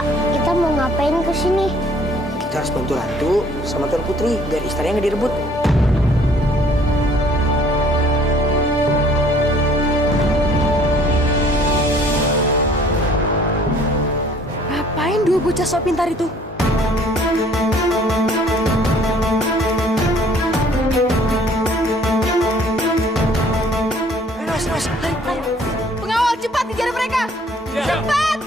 Kak, kita mau ngapain ke sini? Kita harus bantu Ratu sama Tuan Putri biar istananya nggak direbut. Ngapain dua bocah sok pintar itu? Mas, Pengawal, cepat kejar mereka! Cepat!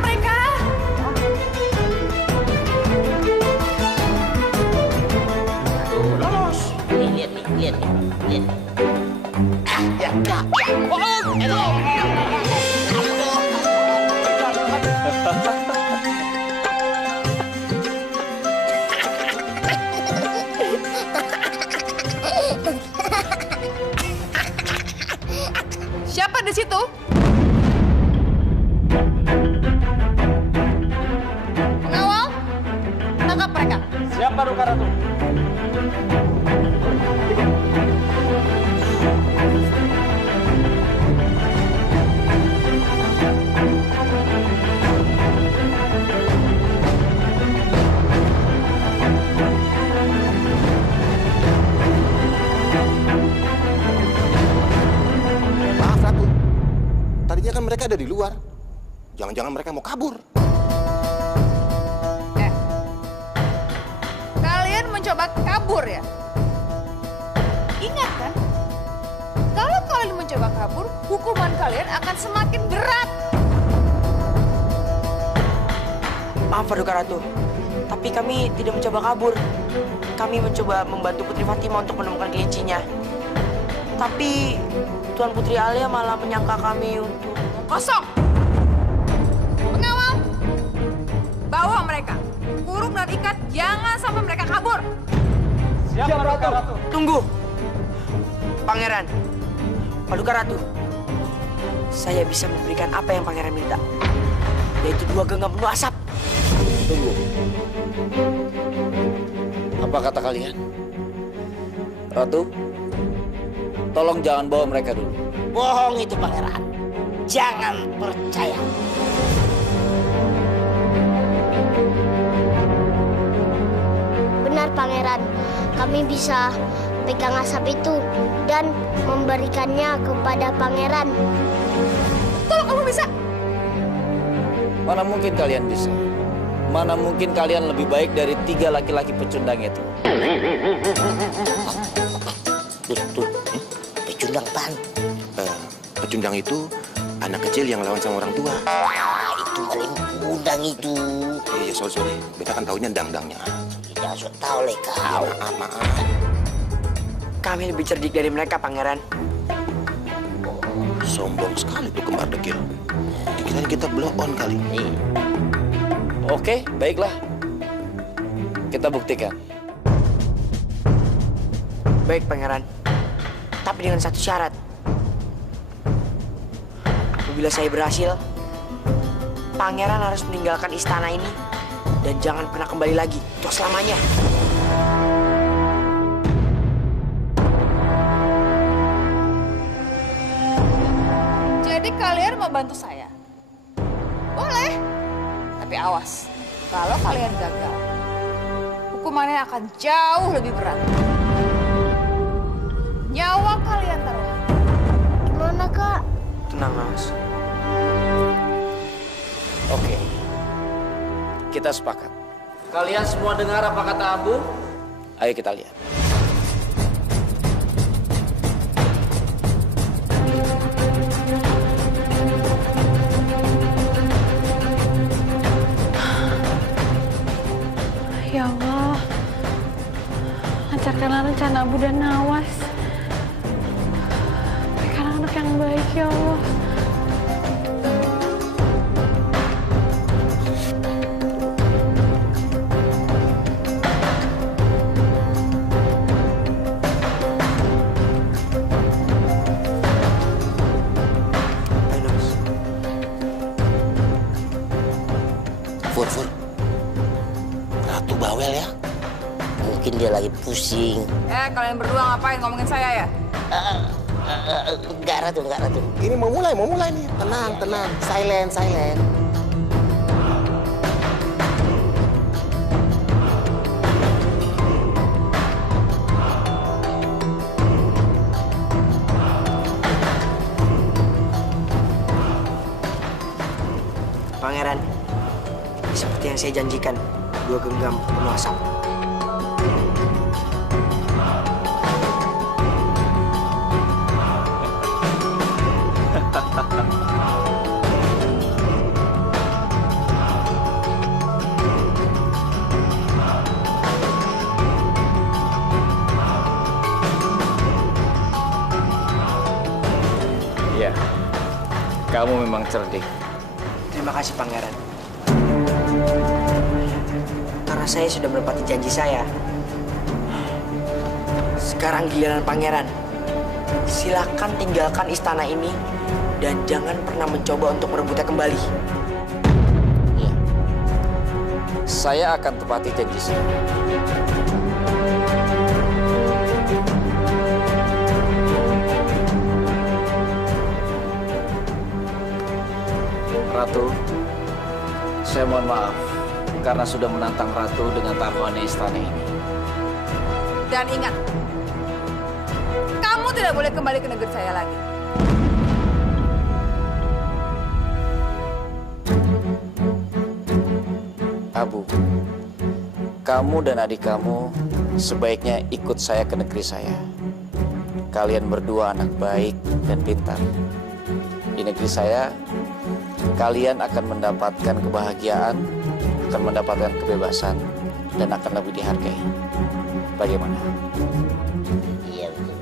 Mereka! Lihat nih. Siapa di situ? Pengawal, tangkap mereka. Siapa Duka Ratu? Maaf Ratu, tadinya kan mereka ada di luar. Jangan-jangan mereka mau kabur. Kalian mencoba kabur ya? Ingat kan? Kalau kalian mencoba kabur, hukuman kalian akan semakin berat. maaf Paduka Ratu. Tapi kami tidak mencoba kabur. Kami mencoba membantu Putri Fatima untuk menemukan kelincinya. Tapi Tuan Putri Alia malah menyangka kami untuk... Kosong! Pengawal, bawa mereka. Kurung dan ikat, jangan sampai mereka kabur. Siapa Duka Ratu? Tunggu! Pangeran, Paduka Ratu. Saya bisa memberikan apa yang Pangeran minta. Yaitu 2 genggam penuh asap. Tunggu. Apa kata kalian? Ratu, tolong jangan bawa mereka dulu. Bohong itu pangeran. Jangan percaya. Benar, Pangeran. Kami bisa pegang asap itu dan memberikannya kepada Pangeran. Kalau kamu bisa. Mana mungkin kalian bisa? Mana mungkin kalian lebih baik dari 3 laki-laki pecundang itu? Tuh. Pecundang pan. Pecundang itu anak kecil yang lawan sama orang tua. Itu paling udang itu. Iya, sorry. Beta kan taunya dang-dangnya. Tidak sok tahu le kau. Maaf. Kami lebih cerdik dari mereka, Pangeran. Sombong sekali tuh kembar dekil. Dikira kita blow on kali. Oke, baiklah. Kita buktikan. Baik, Pangeran. Tapi dengan satu syarat. Apabila saya berhasil, Pangeran harus meninggalkan istana ini dan jangan pernah kembali lagi untuk selamanya. Jadi kalian mau bantu saya? Boleh. Tapi awas, kalau kalian gagal, hukumannya akan jauh lebih berat. Nyawa kalian taruhan. Gimana, Kak? Tenang, Mas. Oke. Kita sepakat. Kalian semua dengar apa kata Ambu? Ayo kita lihat. Ya Allah, lancarkanlah rencana Abu dan Nawas. Berikan anak yang baik, ya Allah. Fur. Ratu bawel ya. Mungkin dia lagi pusing. Kalian berdua ngapain ngomongin saya ya? Enggak, Ratu. Ini mau mulai nih. Tenang. Silent. Pangeran, seperti yang saya janjikan, 2 genggam penuh asap. Iya, kamu memang cerdik. Terima kasih, Pangeran. Karena saya sudah menepati janji saya. Sekarang giliran Pangeran. Silakan tinggalkan istana ini dan jangan pernah mencoba untuk merebutnya kembali. Iya. Saya akan tepati janji saya. Ratu, saya mohon maaf karena sudah menantang Ratu dengan taruhannya istana ini. Dan ingat, kamu tidak boleh kembali ke negeri saya lagi. Abu, kamu dan adik kamu sebaiknya ikut saya ke negeri saya. Kalian berdua anak baik dan pintar. Di negeri saya, kalian akan mendapatkan kebahagiaan, akan mendapatkan kebebasan, dan akan lebih dihargai. Bagaimana? Iya betul.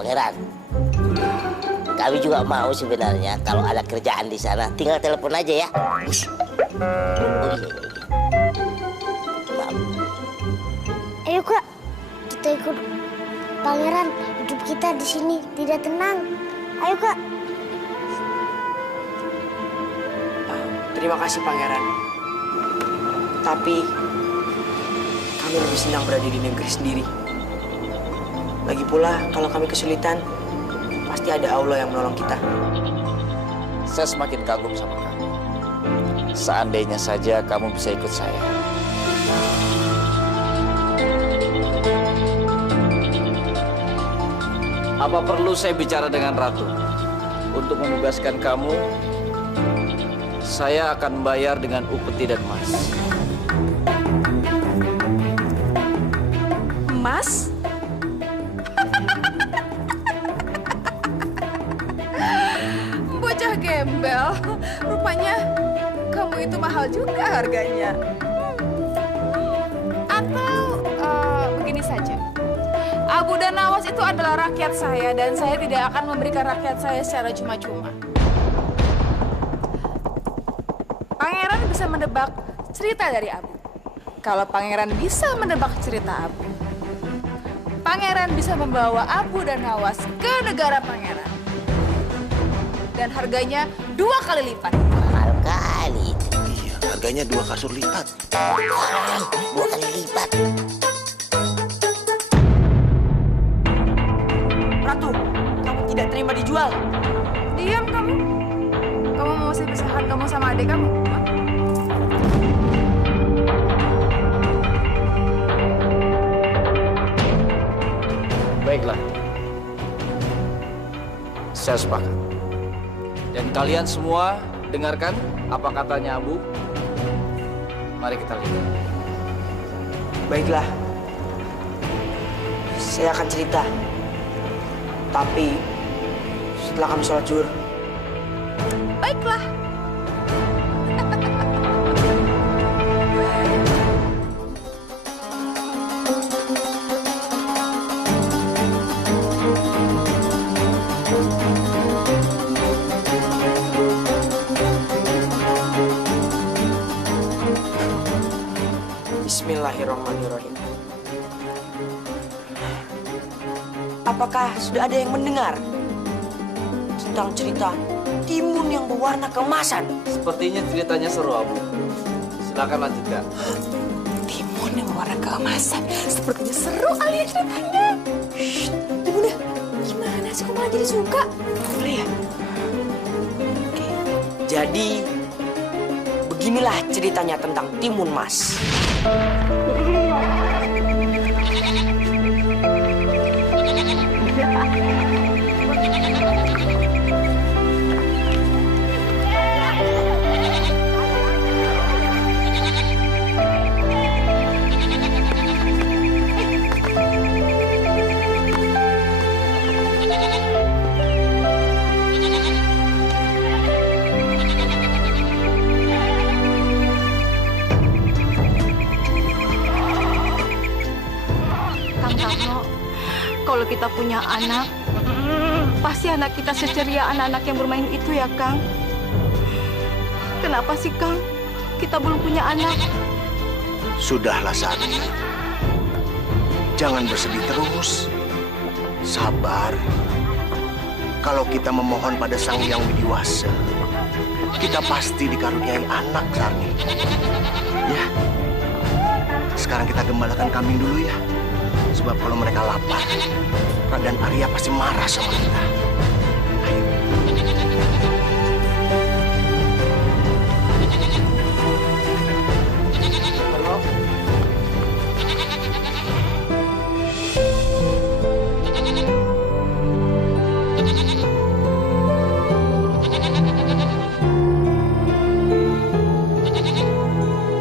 Pangeran, kami juga mau sebenarnya kalau ada kerjaan di sana, tinggal telepon aja ya. Oh iya. Maaf. Ayo Kak, kita ikut Pangeran. Hidup kita di sini tidak tenang. Ayo Kak. Terima kasih, Pangeran. Tapi kami lebih senang berada di negeri sendiri. Lagi pula, kalau kami kesulitan, pasti ada Allah yang menolong kita. Saya semakin kagum sama kamu. Seandainya saja kamu bisa ikut saya. Apa perlu saya bicara dengan Ratu untuk membebaskan kamu? Saya akan bayar dengan upeti dan emas. Emas? Bocah gembel. Rupanya kamu itu mahal juga harganya. Atau begini saja. Abu dan Nawas itu adalah rakyat saya dan saya tidak akan memberikan rakyat saya secara cuma-cuma. Pangeran bisa menebak cerita dari Abu. Kalau Pangeran bisa menebak cerita Abu, Pangeran bisa membawa Abu dan Nawas ke negara Pangeran. Dan harganya 2 kali lipat. Mahal kali. Iya, harganya 2 kasur lipat. 2 kali lipat. Ratu, kamu tidak terima dijual. Diam kamu. Kamu mau saya pisahkan kamu sama adik kamu? Hah? Baiklah. Saya sepakat. Dan kalian semua dengarkan apa katanya Abu. Mari kita lihat. Baiklah. Saya akan cerita. Tapi setelah kami sholat zuhur. Baiklah. Bismillahirrahmanirrahim. Apakah sudah ada yang mendengar tentang cerita timun yang berwarna keemasan? Sepertinya ceritanya seru, Abu. Silakan lanjutkan. Timun Ini warna keemasan. Sepertinya seru Alia ceritanya. Shh, Bunda, gimana sih kok malah jadi suka? Boleh ya? Oke. Jadi, beginilah ceritanya tentang Timun Mas. Kang Tarno, kalau kita punya anak, pasti anak kita seceria anak-anak yang bermain itu ya, Kang. Kenapa sih, Kang? Kita belum punya anak. Sudahlah, Sari. Jangan bersedih terus. Sabar. Kalau kita memohon pada Sang Hyang Widiwasa, kita pasti dikaruniai anak, Sari. Ya. Sekarang kita gembalakan kambing dulu ya. Sebab kalau mereka lapar, Raden Arya pasti marah sama kita. Ayo.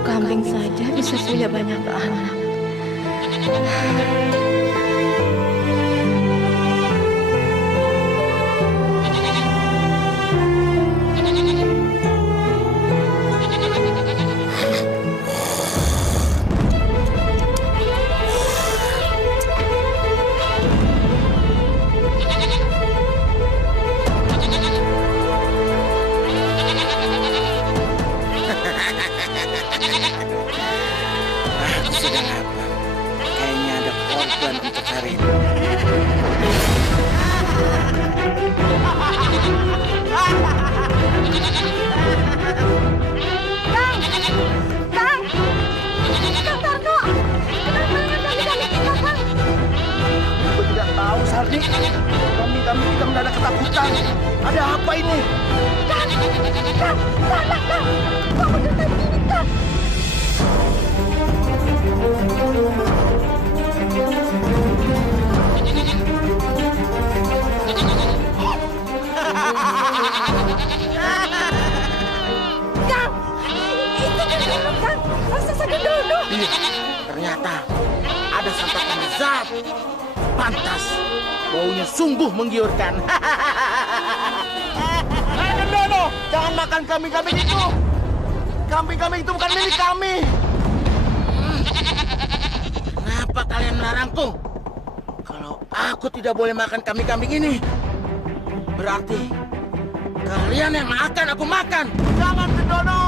Kambing saja bisa punya banyak anak. Aku sedang apa? Kayaknya ada korban untuk hari ini. Kang Tarno, kenapa yang kami kita, Kang? Aku tidak tahu, Sardi. Kami kita mendadak ketakutan. Ada apa ini? Kang, kok begitu begini, Kang? Kang, itu Gendono, Kang. Raksasa Gendono. Iya, ternyata ada santapan zat. Pantas, baunya sungguh menggiurkan. Hei Gendono, jangan makan kambing-kambing itu. Kambing-kambing itu bukan milik kami. Kenapa kalian melarangku? Kalau aku tidak boleh makan kambing-kambing ini, berarti kalian yang akan aku makan. Jangan, Gendono.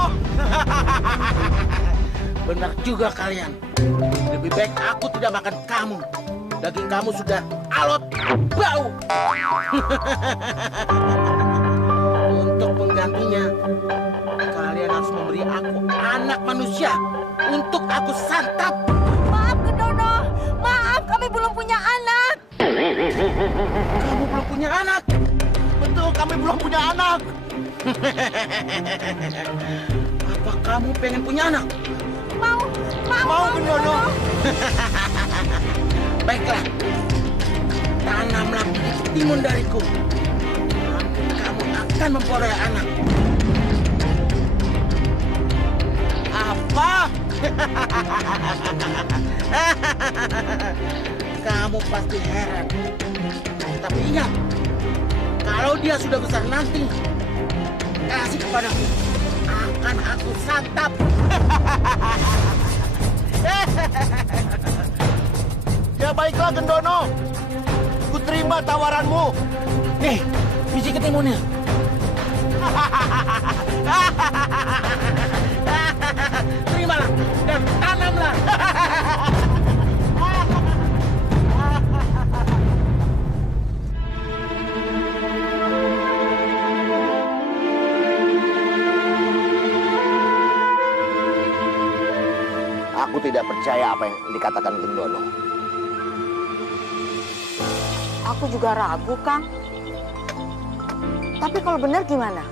Benar juga kalian. Lebih baik aku tidak makan kamu. Daging kamu sudah alot, bau. Untuk penggantinya, kalian harus memberi aku anak manusia untuk aku santap. Maaf, Gendono. Maaf, kami belum punya anak. Kamu belum punya anak? Betul, kami belum punya anak. Apa kamu pengen punya anak? Mau, Gendono. Baiklah, tanamlah bibit timun dariku. Kamu akan memperoleh anak. Apa? Kamu pasti heran. Tapi ingat, kalau dia sudah besar nanti, kasih kepadaku. Akan aku santap. Ya baiklah, Gendono. Ku terima tawaranmu. Nih, biji ketimunnya. Terimalah dan tanamlah. Aku tidak percaya apa yang dikatakan Gendono. Aku juga ragu, Kang. Tapi kalau benar gimana?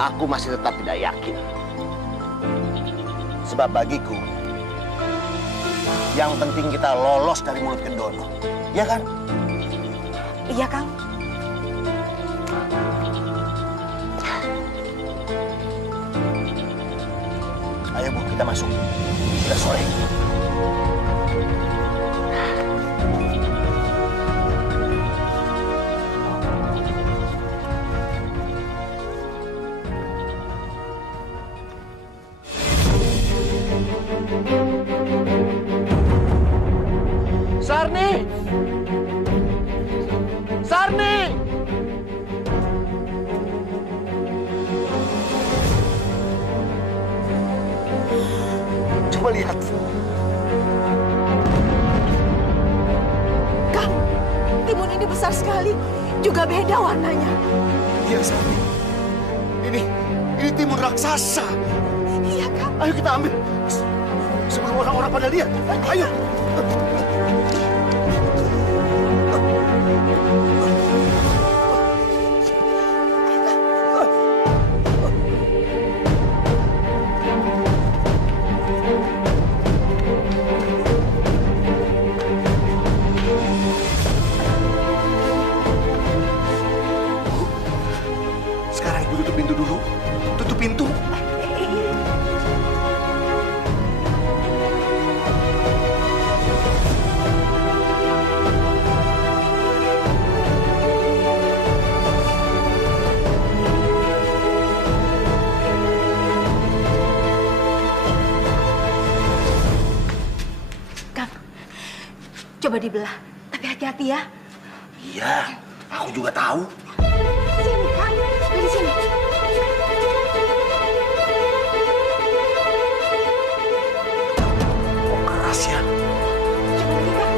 Aku masih tetap tidak yakin. Sebab bagiku, yang penting kita lolos dari mulut Gendono. Ya kan? Iya, Kang. Ayo Bu, kita masuk. Sudah sore. Sarni! Sarni! Coba lihat. Kang, timun ini besar sekali. Juga beda warnanya. Iya, Sarni. Ini timun raksasa. Iya, Kang. Ayo kita ambil. Sebelum orang-orang pada lihat. Ayo. Sekarang Ibu tutup pintu dulu. Tutup pintu. Coba dibelah, tapi hati-hati ya. Iya, aku juga tahu. Sini, Kang. Dari sini. Oh, keras ya. Coba lagi, Kang.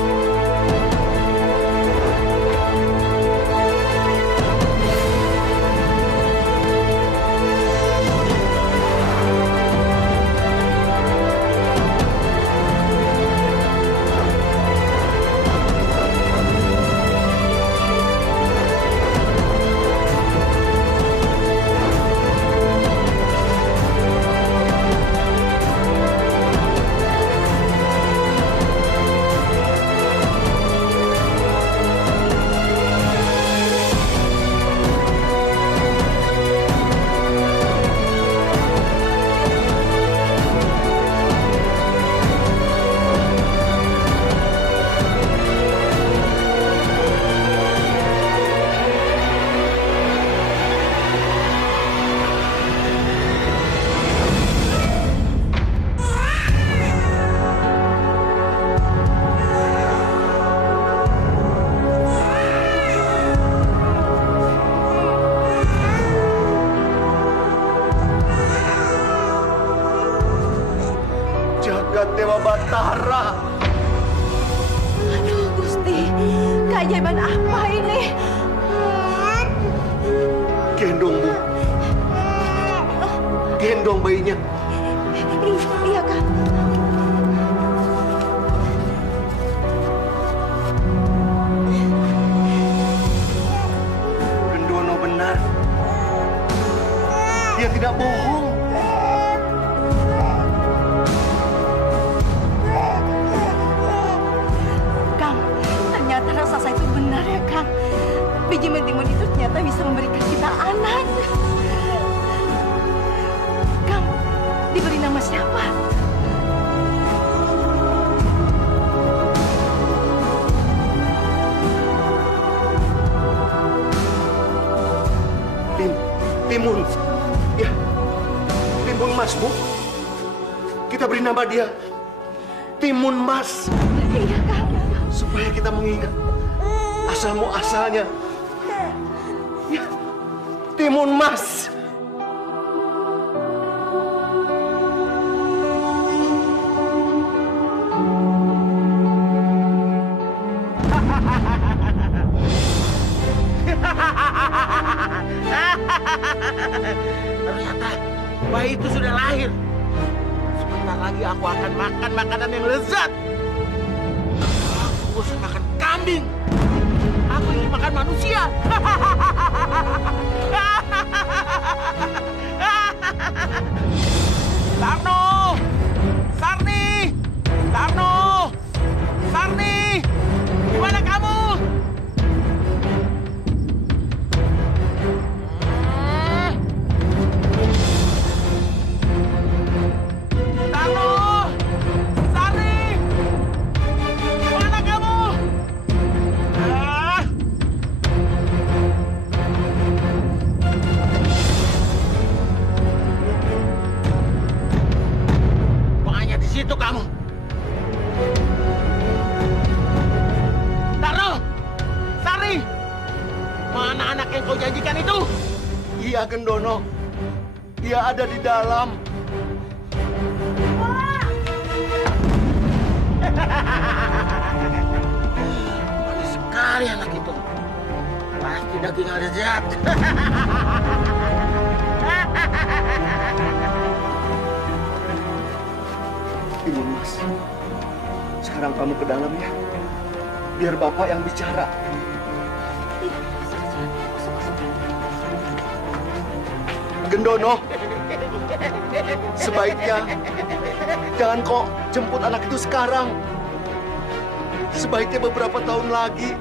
Jagat Dewa Batara. Aduh, Gusti. Keajaiban apa ini? Gendong, Bu. Gendong bayinya. Iya, Kang. Gendono benar. Dia tidak bohong. Kang, ternyata raksasa itu benar ya, Kang. Biji mentimun itu ternyata bisa memberikan kita anak. Kang, diberi nama siapa? Timun. Ya. Timun Mas, Bu. Kita beri nama dia Timun Mas. Iya, Kang. Supaya kita mengingat asal muasalnya. Ya. Timun Mas. Ternyata bayi itu sudah lahir. Sebentar lagi aku akan makan makanan yang lezat. Aku bosan makan kambing. Aku ingin makan manusia. Tarno! Sarni! Tarno! Sarni! Di mana kamu? Tarno! Sarni! Di mana kamu? Pokoknya di situ kamu. Tarno! Sari! Mana anak yang kau janjikan itu? Iya, Gendono. Dia ada di dalam. Manis sekali anak itu. Pasti daging ada zat. Timun Mas, sekarang kamu ke dalam ya. Biar Bapak yang bicara. Gendono, sebaiknya jangan kok jemput anak itu sekarang. Sebaiknya beberapa tahun lagi.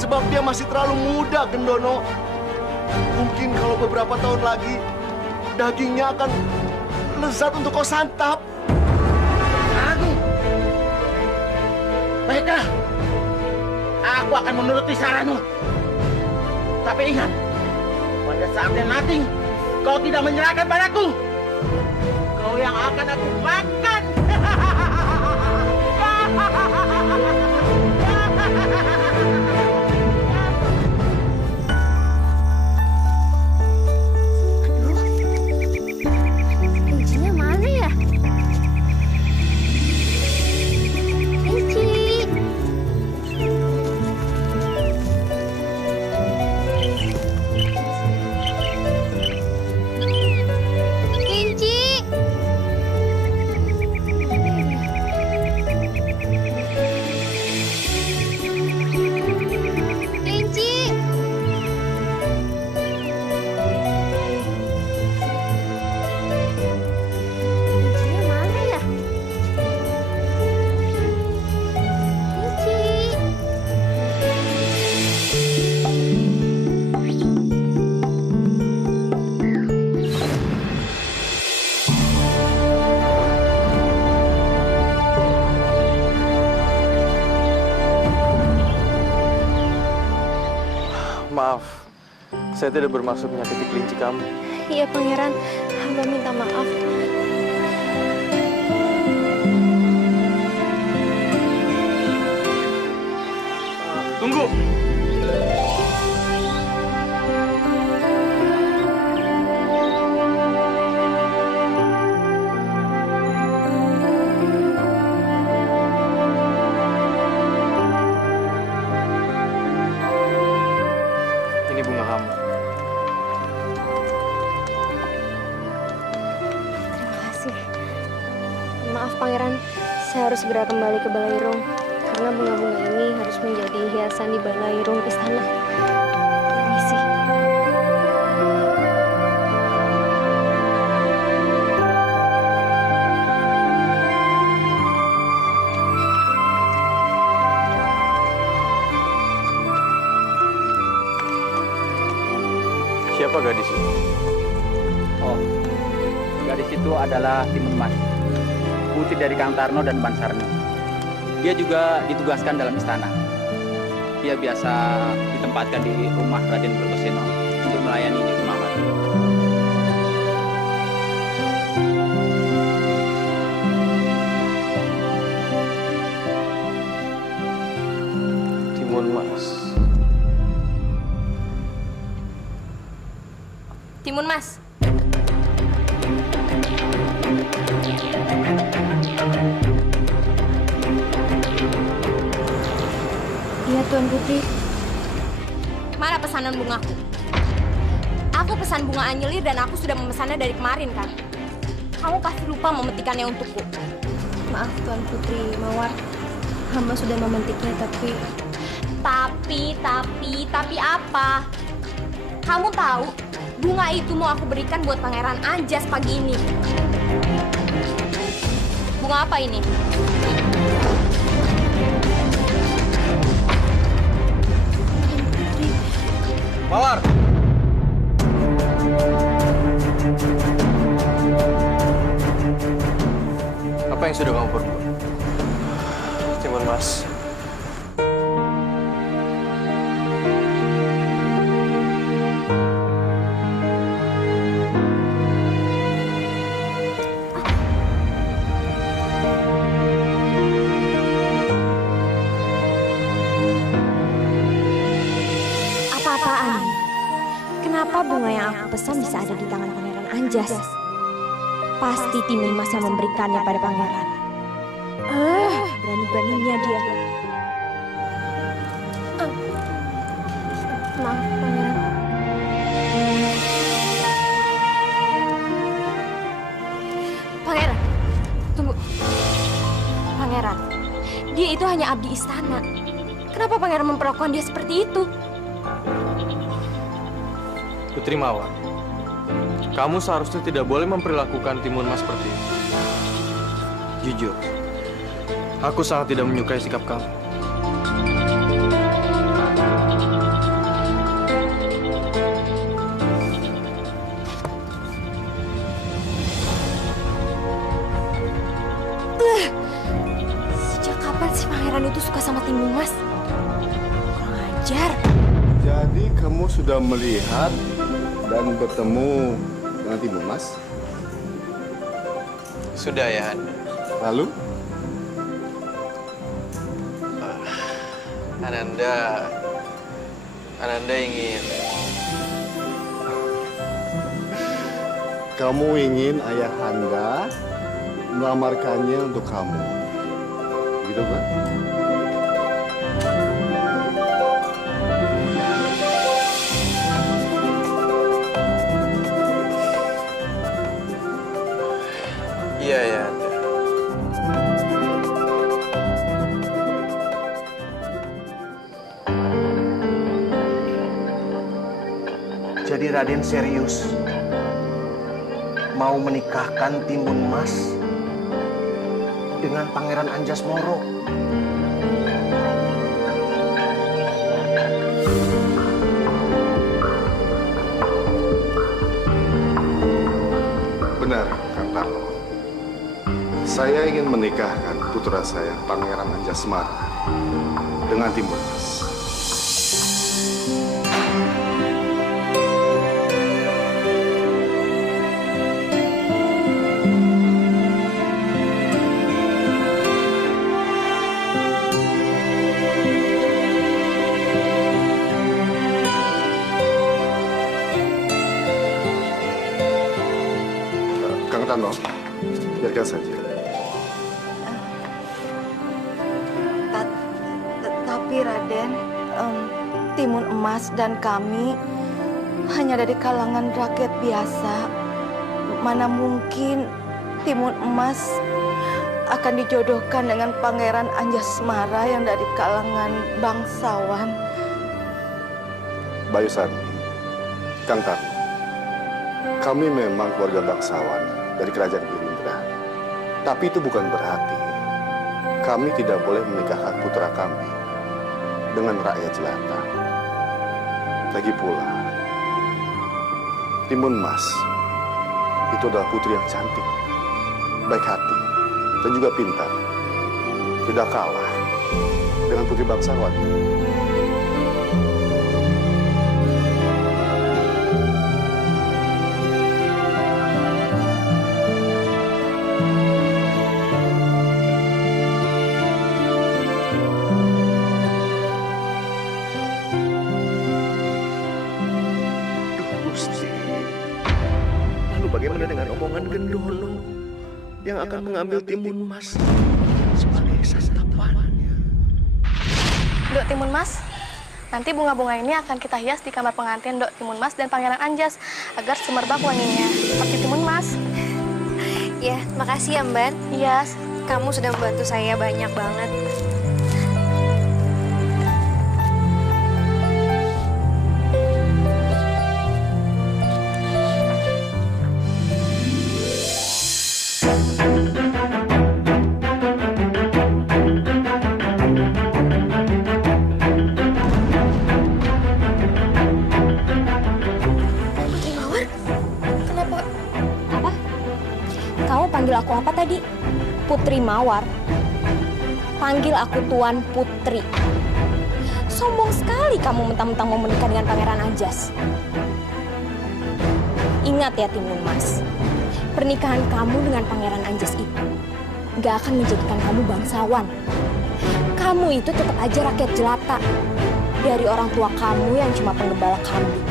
Sebab dia masih terlalu muda, Gendono. Mungkin kalau beberapa tahun lagi, dagingnya akan lezat untuk kau santap. Baiklah, aku akan menuruti saranmu. Tapi ingat, pada saatnya nanti kau tidak menyerahkan padaku. Kau yang akan aku makan. Kuncinya mana ya? Kunci. Kunci. Kuncinya mana ya? Kunci. Maaf, saya tidak bermaksud menyakiti kelinci kamu. Iya, Pangeran. Hamba minta maaf. Tunggu! Ini bunga kamu. Terima kasih. Maaf, Pangeran. Saya harus segera kembali ke Balairung. Karena bunga-bunga ini harus menjadi hiasan di Balairung istana. Permisi. Siapa gadis itu? Oh, gadis itu adalah Timun Mas, putri dari Kang Tarno dan Ban Sarni. Dia juga ditugaskan dalam istana. Dia biasa ditempatkan di rumah Raden Bertoseno untuk melayani di rumah mati. Timun Mas. Timun Mas. Iya, Tuan Putri. Mana pesanan bungaku? Aku pesan bunga anyelir dan aku sudah memesannya dari kemarin, kan? kamu pasti lupa memetikannya untukku. Maaf Tuan Putri Mawar, hamba sudah memetiknya Tapi apa? Kamu tahu, bunga itu mau aku berikan buat Pangeran Anjas pagi ini. Bunga apa ini? Mawar! Apa yang sudah kamu perbuat? Timun Mas. Apa-apaan? Kenapa bunga yang aku pesan bisa ada di tangan Pangeran Anjas? Pasti Timun Mas yang memberikannya pada pangeran. Berani-beraninya dia. Maaf, Pangeran. Pangeran, tunggu. Pangeran, dia itu hanya abdi istana. Kenapa Pangeran memperlakukan dia seperti itu? Putri Mawar, kamu seharusnya tidak boleh memperlakukan Timun Mas seperti itu. Jujur, aku sangat tidak menyukai sikap kamu. Sejak kapan sih Pangeran itu suka sama Timun Mas? Kurang ajar. Jadi kamu sudah melihat dan bertemu dengan Timun Mas? Sudah ya, Anda. Lalu? Ananda ingin... Kamu ingin ayahanda melamarkannya untuk kamu. Gitu kan? Iya ya, Anda. Jadi Raden serius mau menikahkan Timun Mas dengan Pangeran Anjas Moro. Benar, Kang Tarno. Saya ingin menikahkan putra saya, Pangeran Anjasmara, dengan Timun Mas. Kang Tarno, biarkan saja. Tapi Raden, Timun Emas dan kami hanya dari kalangan rakyat biasa. Mana mungkin Timun Emas akan dijodohkan dengan Pangeran Anjasmara yang dari kalangan bangsawan. Bayusan, Kang Tarno, kami memang keluarga bangsawan dari kerajaan Girindra. Tapi itu bukan berarti kami tidak boleh menikahkan putra kami dengan rakyat jelata. Lagi pula, Timun Mas itu adalah putri yang cantik, baik hati, dan juga pintar. Tidak kalah dengan putri bangsawan. Bagaimana dengan omongan Gendono yang akan mengambil Timun Mas sebagai santapannya? Dok Timun Mas, nanti bunga-bunga ini akan kita hias di kamar pengantin Dok Timun Mas dan Pangeran Anjas agar semerbak wanginya seperti Timun Mas. Ya, makasih ya Mbak. Iya. Kamu sudah membantu saya banyak banget. Panggil aku apa tadi? Putri Mawar. Panggil aku Tuan Putri. Sombong sekali kamu mentang-mentang mau menikah dengan Pangeran Anjas. Ingat ya Timun Mas, pernikahan kamu dengan Pangeran Anjas itu gak akan menjadikan kamu bangsawan. Kamu itu tetap aja rakyat jelata dari orang tua kamu yang cuma penggembala kambing.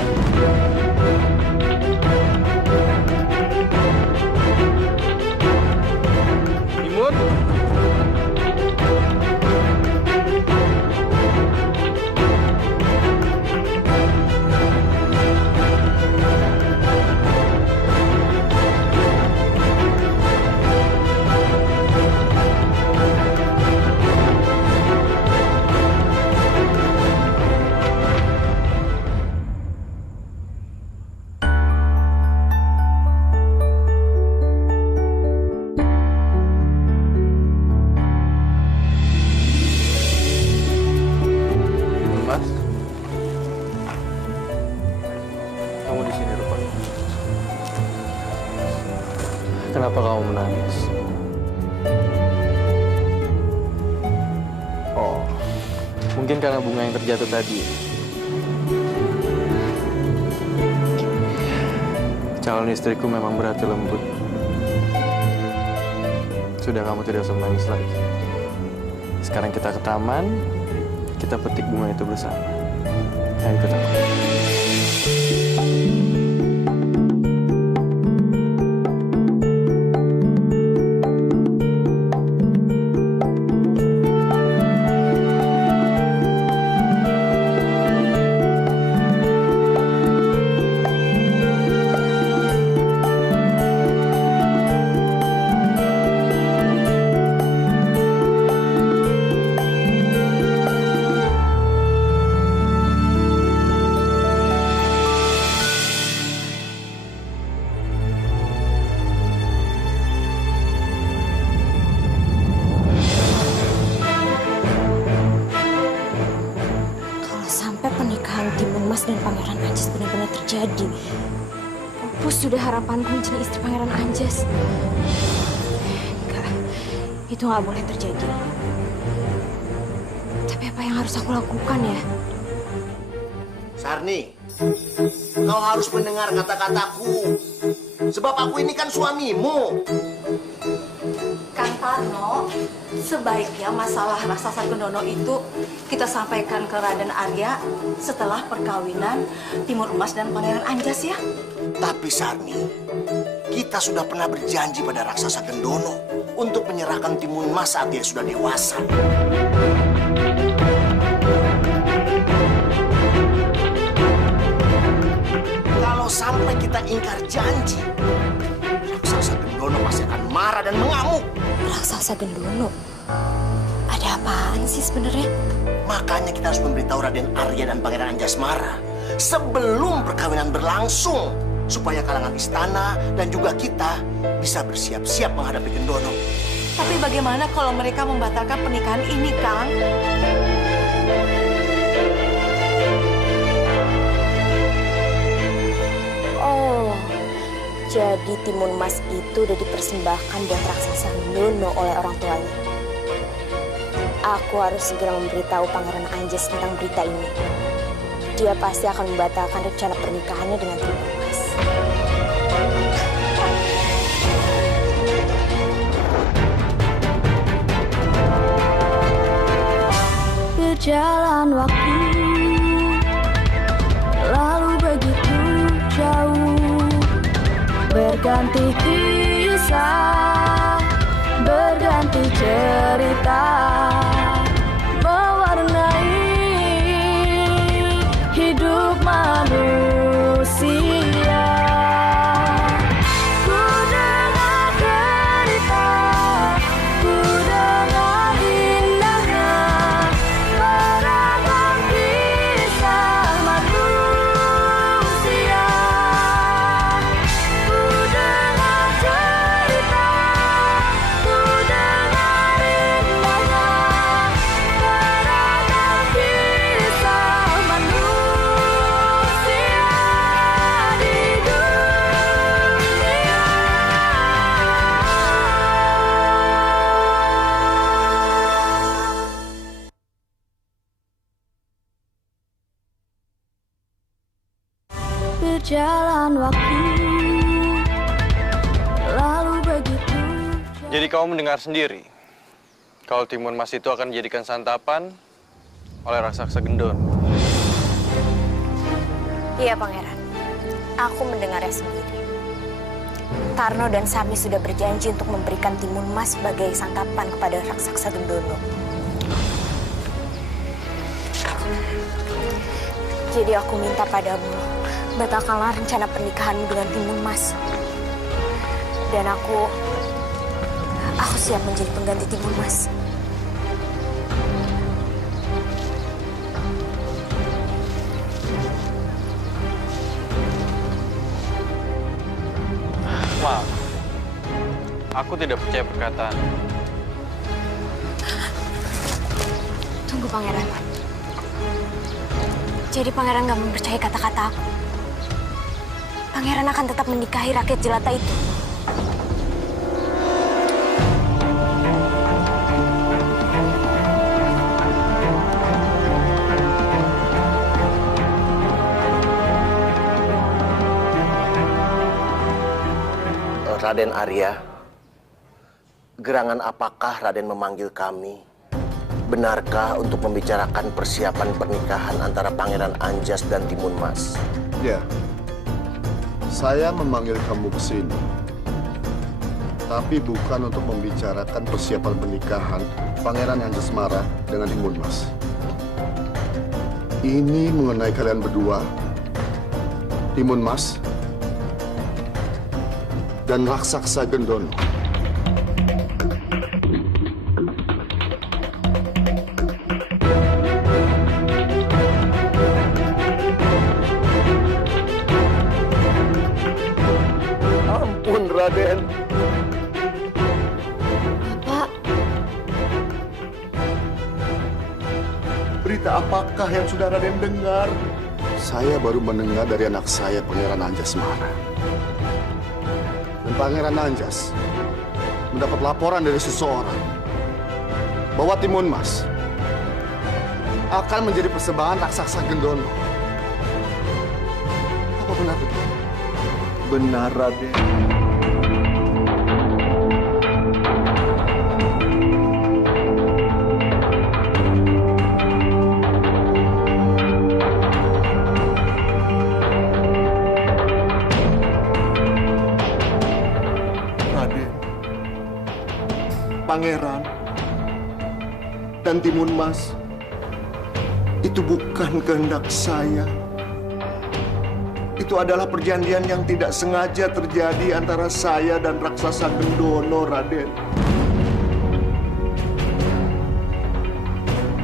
Timun? Kenapa kamu menangis? Oh, mungkin karena bunga yang terjatuh tadi. Calon istriku memang berhati lembut. Sudah, kamu tidak usah menangis lagi. Sekarang kita ke taman, kita petik bunga itu bersama. Ayo ikut aku. Dan Pangeran Anjas benar-benar terjadi. Pupus sudah harapanku menjadi istri Pangeran Anjas. Enggak, itu nggak boleh terjadi. Tapi apa yang harus aku lakukan ya? Sarni, kau harus mendengar kata-kataku. Sebab aku ini kan suamimu. Kang Tarno, sebaiknya masalah raksasa Gendono itu kita sampaikan ke Raden Arya setelah perkawinan Timur Emas dan Pangeran Anjas ya. Tapi Sarni, kita sudah pernah berjanji pada raksasa Gendono untuk menyerahkan Timur Emas saat dia sudah dewasa. Kalau sampai kita ingkar janji, raksasa Gendono pasti akan marah dan mengamuk. Raksasa Gendono? Ada apaan sih sebenarnya? Makanya kita harus memberitahu Raden Arya dan Pangeran Anjasmara sebelum perkawinan berlangsung, supaya kalangan istana dan juga kita bisa bersiap-siap menghadapi Gendono. Tapi bagaimana kalau mereka membatalkan pernikahan ini, Kang? Oh, jadi Timun Mas itu udah dipersembahkan buat raksasa Gendono oleh orang tuanya. Aku harus segera memberitahu Pangeran Anjas tentang berita ini. Dia pasti akan membatalkan rencana pernikahannya dengan Timun Mas. Berjalan waktu, lalu begitu jauh, berganti kisah, berganti cerita, mewarnai hidup manusia. Ku dengar berjalan waktu, lalu begitu. Jadi kamu mendengar sendiri kalau timun mas itu akan dijadikan santapan oleh raksasa gendon. Iya, Pangeran. Aku mendengarnya sendiri. Tarno dan Sami sudah berjanji untuk memberikan timun mas sebagai santapan kepada raksasa Gendono. Jadi aku minta padamu, batalkanlah rencana pernikahanmu dengan timun mas. Dan aku siap menjadi pengganti timun mas. Maaf, aku tidak percaya perkataan. Tunggu, Pangeran. Jadi Pangeran gak mempercayai kata-kata aku. Pangeran akan tetap menikahi rakyat jelata itu. Raden Arya, gerangan apakah Raden memanggil kami? Benarkah untuk membicarakan persiapan pernikahan antara Pangeran Anjas dan Timun Mas? Ya, saya memanggil kamu ke sini. Tapi bukan untuk membicarakan persiapan pernikahan Pangeran Anjas Mara dengan Timun Mas. Ini mengenai kalian berdua, Timun Mas dan raksasa Gendono. Ampun, Raden. Bapak. Berita apakah yang sudah Raden dengar? Saya baru mendengar dari anak saya, Pangeran Anjas Mara. Dan Pangeran Anjas mendapat laporan dari seseorang bahwa Timun Mas akan menjadi persembahan raksasa Gendono. Apa benar begitu? Benar, Raden. Pangeran dan Timun Mas itu bukan kehendak saya. Itu adalah perjanjian yang tidak sengaja terjadi antara saya dan raksasa Gendono, Raden.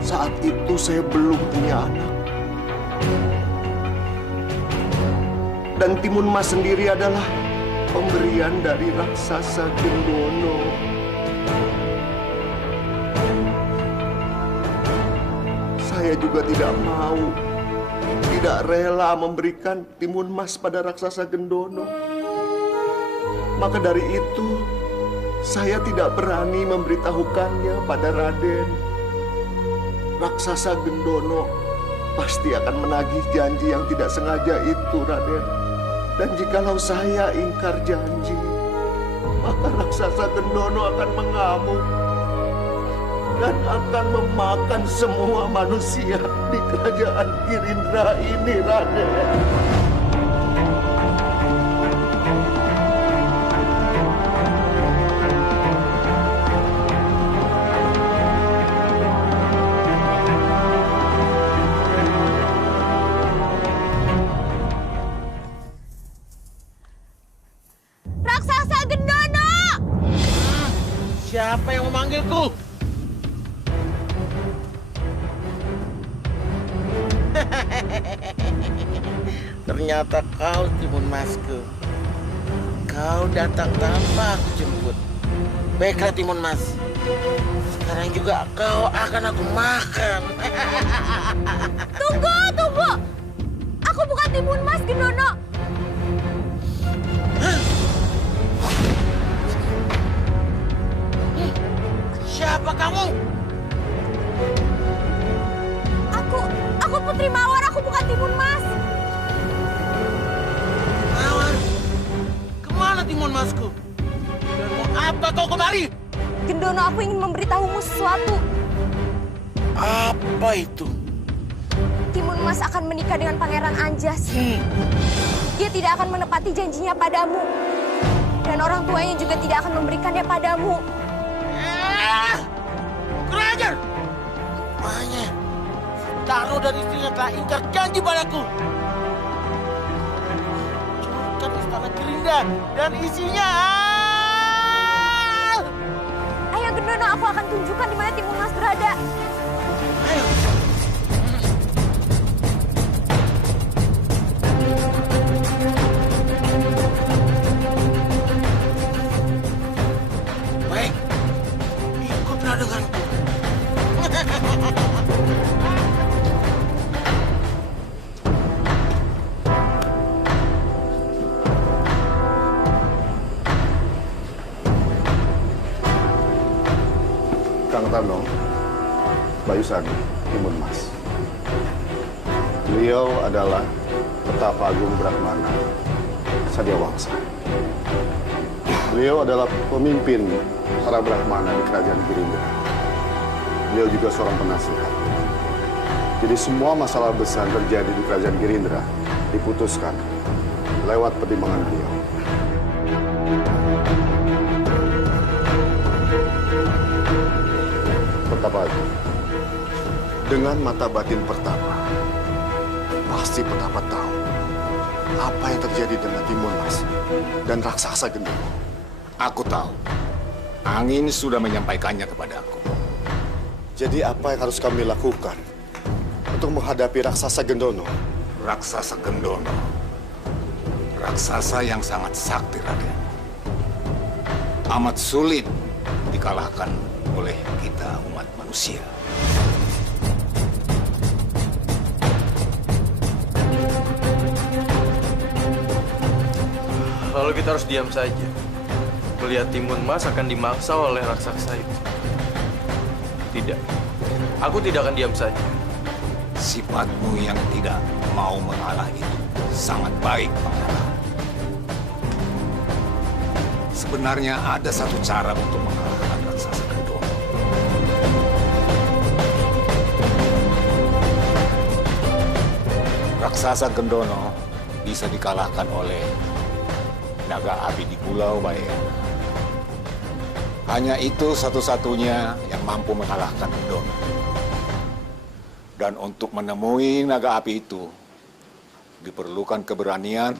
Saat itu saya belum punya anak. Dan Timun Mas sendiri adalah pemberian dari raksasa Gendono. Saya juga tidak rela memberikan Timun Mas pada raksasa Gendono. Maka dari itu, saya tidak berani memberitahukannya pada Raden. Raksasa Gendono pasti akan menagih janji yang tidak sengaja itu, Raden. Dan jikalau saya ingkar janji, maka raksasa Gendono akan mengamuk dan akan memakan semua manusia di kerajaan Girindra ini, Raden. Raksasa Gendono! Siapa yang memanggilku? Ternyata kau, Timun Masku. Kau datang tanpa aku jemput. Baiklah, Timun Mas. Sekarang juga kau akan aku makan. Tunggu! Aku bukan Timun Mas, Gendono. Siapa kamu? Aku Putri Mawar, aku bukan Timun Mas. Apa kau kemari? Gendono, aku ingin memberitahumu sesuatu. Apa itu? Timun Mas akan menikah dengan Pangeran Anjas. Dia tidak akan menepati janjinya padamu. Dan orang tuanya juga tidak akan memberikannya padamu. Kurang ajar! Makanya, Tarno dan istrinya telah ingkar janji padaku. Curkan istana Girinda dan isinya. Ayo Gendono, aku akan tunjukkan di mana Timun Mas berada. Ayo. Baik, ikutlah denganku. Kang Tarno, Bayu Sadi, Timun Mas. Beliau adalah Petapa Agung Brahmana Sadyawangsa. Beliau adalah pemimpin para Brahmana di Kerajaan Girinda. Beliau juga seorang penasihat. Jadi semua masalah besar terjadi di Kerajaan Girindra diputuskan lewat pertimbangan beliau. Petapa Agung, dengan mata batin Pertapa, pasti Petapa tahu apa yang terjadi dengan Timun Mas dan raksasa Gendono. Aku tahu. Angin sudah menyampaikannya kepadaku. Jadi apa yang harus kami lakukan untuk menghadapi raksasa Gendono? Raksasa Gendono. Raksasa yang sangat sakti, Raden. Amat sulit dikalahkan oleh kita umat manusia. Lalu kita harus diam saja, melihat Timun Mas akan dimangsa oleh raksasa itu. Tidak, aku tidak akan diam saja. Sifatmu yang tidak mau mengalah itu sangat baik, Pangeran. Sebenarnya ada satu cara untuk mengalahkan raksasa Gendono. Raksasa Gendono bisa dikalahkan oleh naga api di Pulau Balayana. Hanya itu satu-satunya yang mampu mengalahkan Gendono. Dan untuk menemui naga api itu, diperlukan keberanian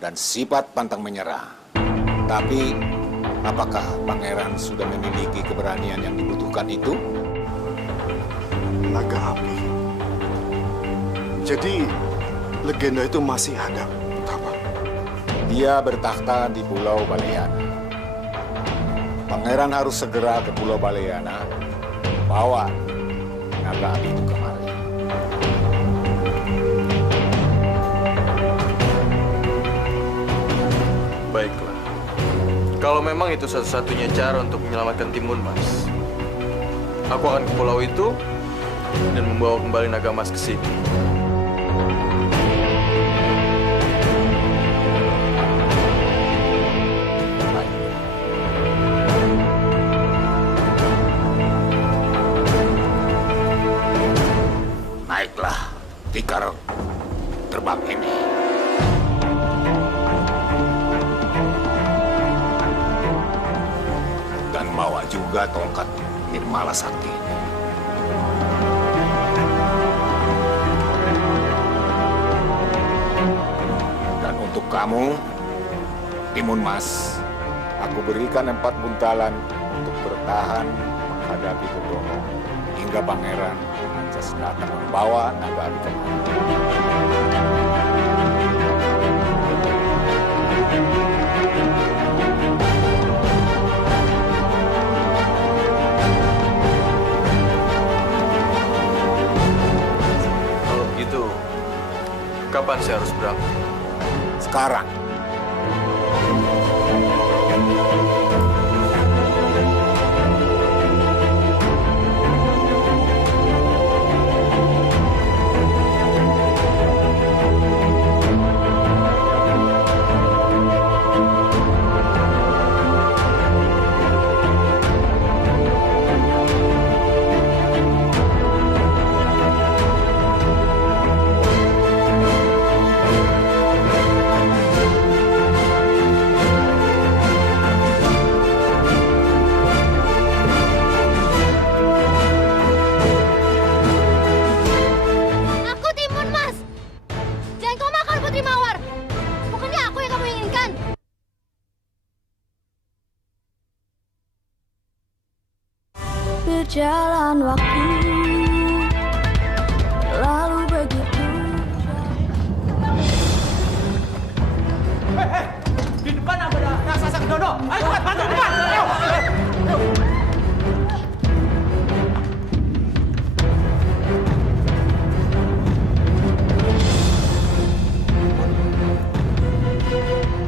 dan sifat pantang menyerah. Tapi, apakah Pangeran sudah memiliki keberanian yang dibutuhkan itu? Naga api. Jadi, legenda itu masih ada, Petapa? Dia bertakhta di Pulau Balayana. Pangeran harus segera ke Pulau Balayana, bawa naga api itu kemari. Baiklah. Kalau memang itu satu-satunya cara untuk menyelamatkan Timun Mas, aku akan ke pulau itu dan membawa kembali naga emas ke sini. Naiklah, tikar terbang ini. Dan bawa juga tongkat Nirmala Sakti. Dan untuk kamu, Timun Mas, aku berikan 4 buntalan untuk bertahan menghadapi Gendono hingga Pangeran Anjas datang membawa naga api kemari. Kalau begitu, kapan saya harus berangkat? Sekarang. berjalan waktu, lalu begitu. Di depan ada raksasa Kendono. Ayo cepat bantu depan. Ayo.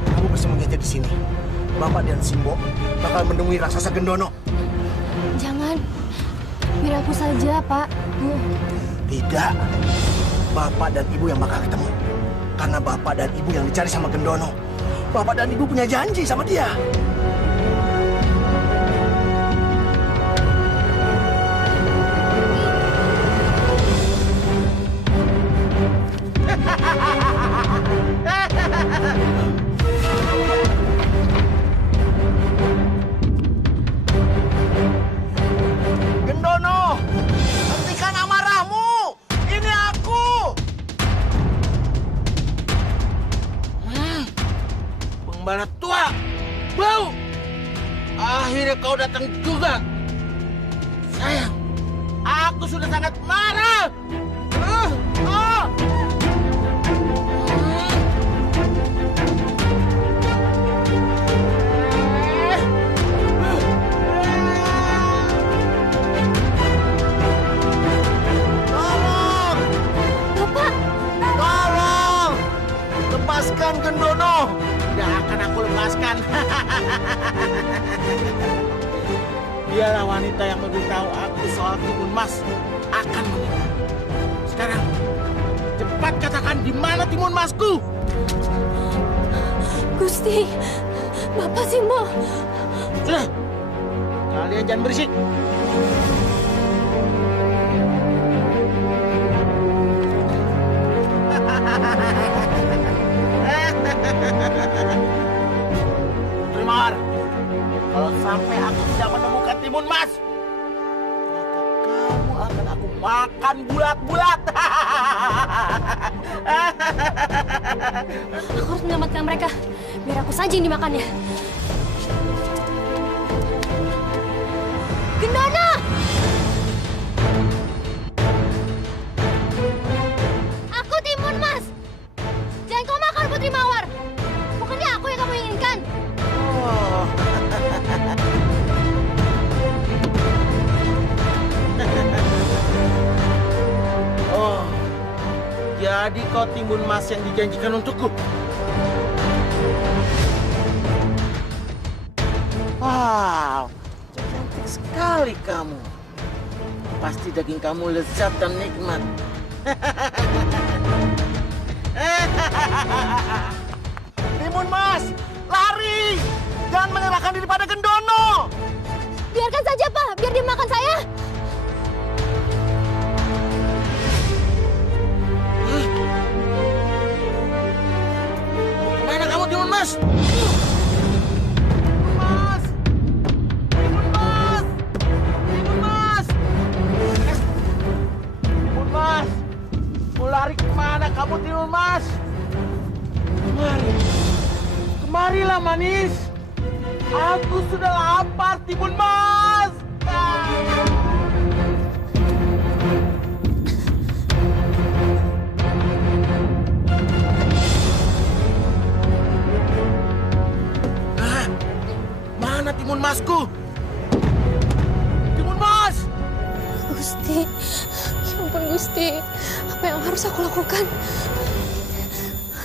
Kamu bersembunyi aja di sini. Bapak dan Simbo bakal menemui raksasa Gendono. Jangan. Biar aku saja, Pak. Tidak. Bapak dan Ibu yang bakal ketemu. Karena Bapak dan Ibu yang dicari sama Gendono. Bapak dan Ibu punya janji sama dia. Gendono, hentikan amarahmu. Ini aku. Pembala tua, bau. Akhirnya kau datang juga. Sayang, aku sudah sangat marah. Lepaskan Gendono. Tidak akan aku lepaskan. Dialah wanita yang memberitahu aku soal Timun Mas akan menikah. Sekarang, cepat katakan di mana Timun Masku. Gusti, Bapak Simbo. Sudah, kalian jangan berisik. Putri Mawar, kalau sampai aku tidak menemukan Timun Mas, maka kamu akan aku makan bulat-bulat. Aku harus menyelamatkan mereka. Biar aku saja yang dimakannya. Gendono! Aku Timun Mas. Jangan kau makan Putri Mawar. Bukannya aku yang kamu inginkan. Oh, jadi kau Timun Mas yang dijanjikan untukku. Wow, cantik sekali kamu. Pasti daging kamu lezat dan nikmat. Timun Mas, lari! Jangan menyerahkan diri pada Gendono. Biarkan saja, Pak. Biar dia makan saya. Mana kamu Timun Mas? Lari kemana kamu Timun Mas? Kemarilah manis. Aku sudah lapar Timun Mas. Mana Timun Masku? Timun Mas! Gusti, ya ampun Gusti. Apa yang harus aku lakukan?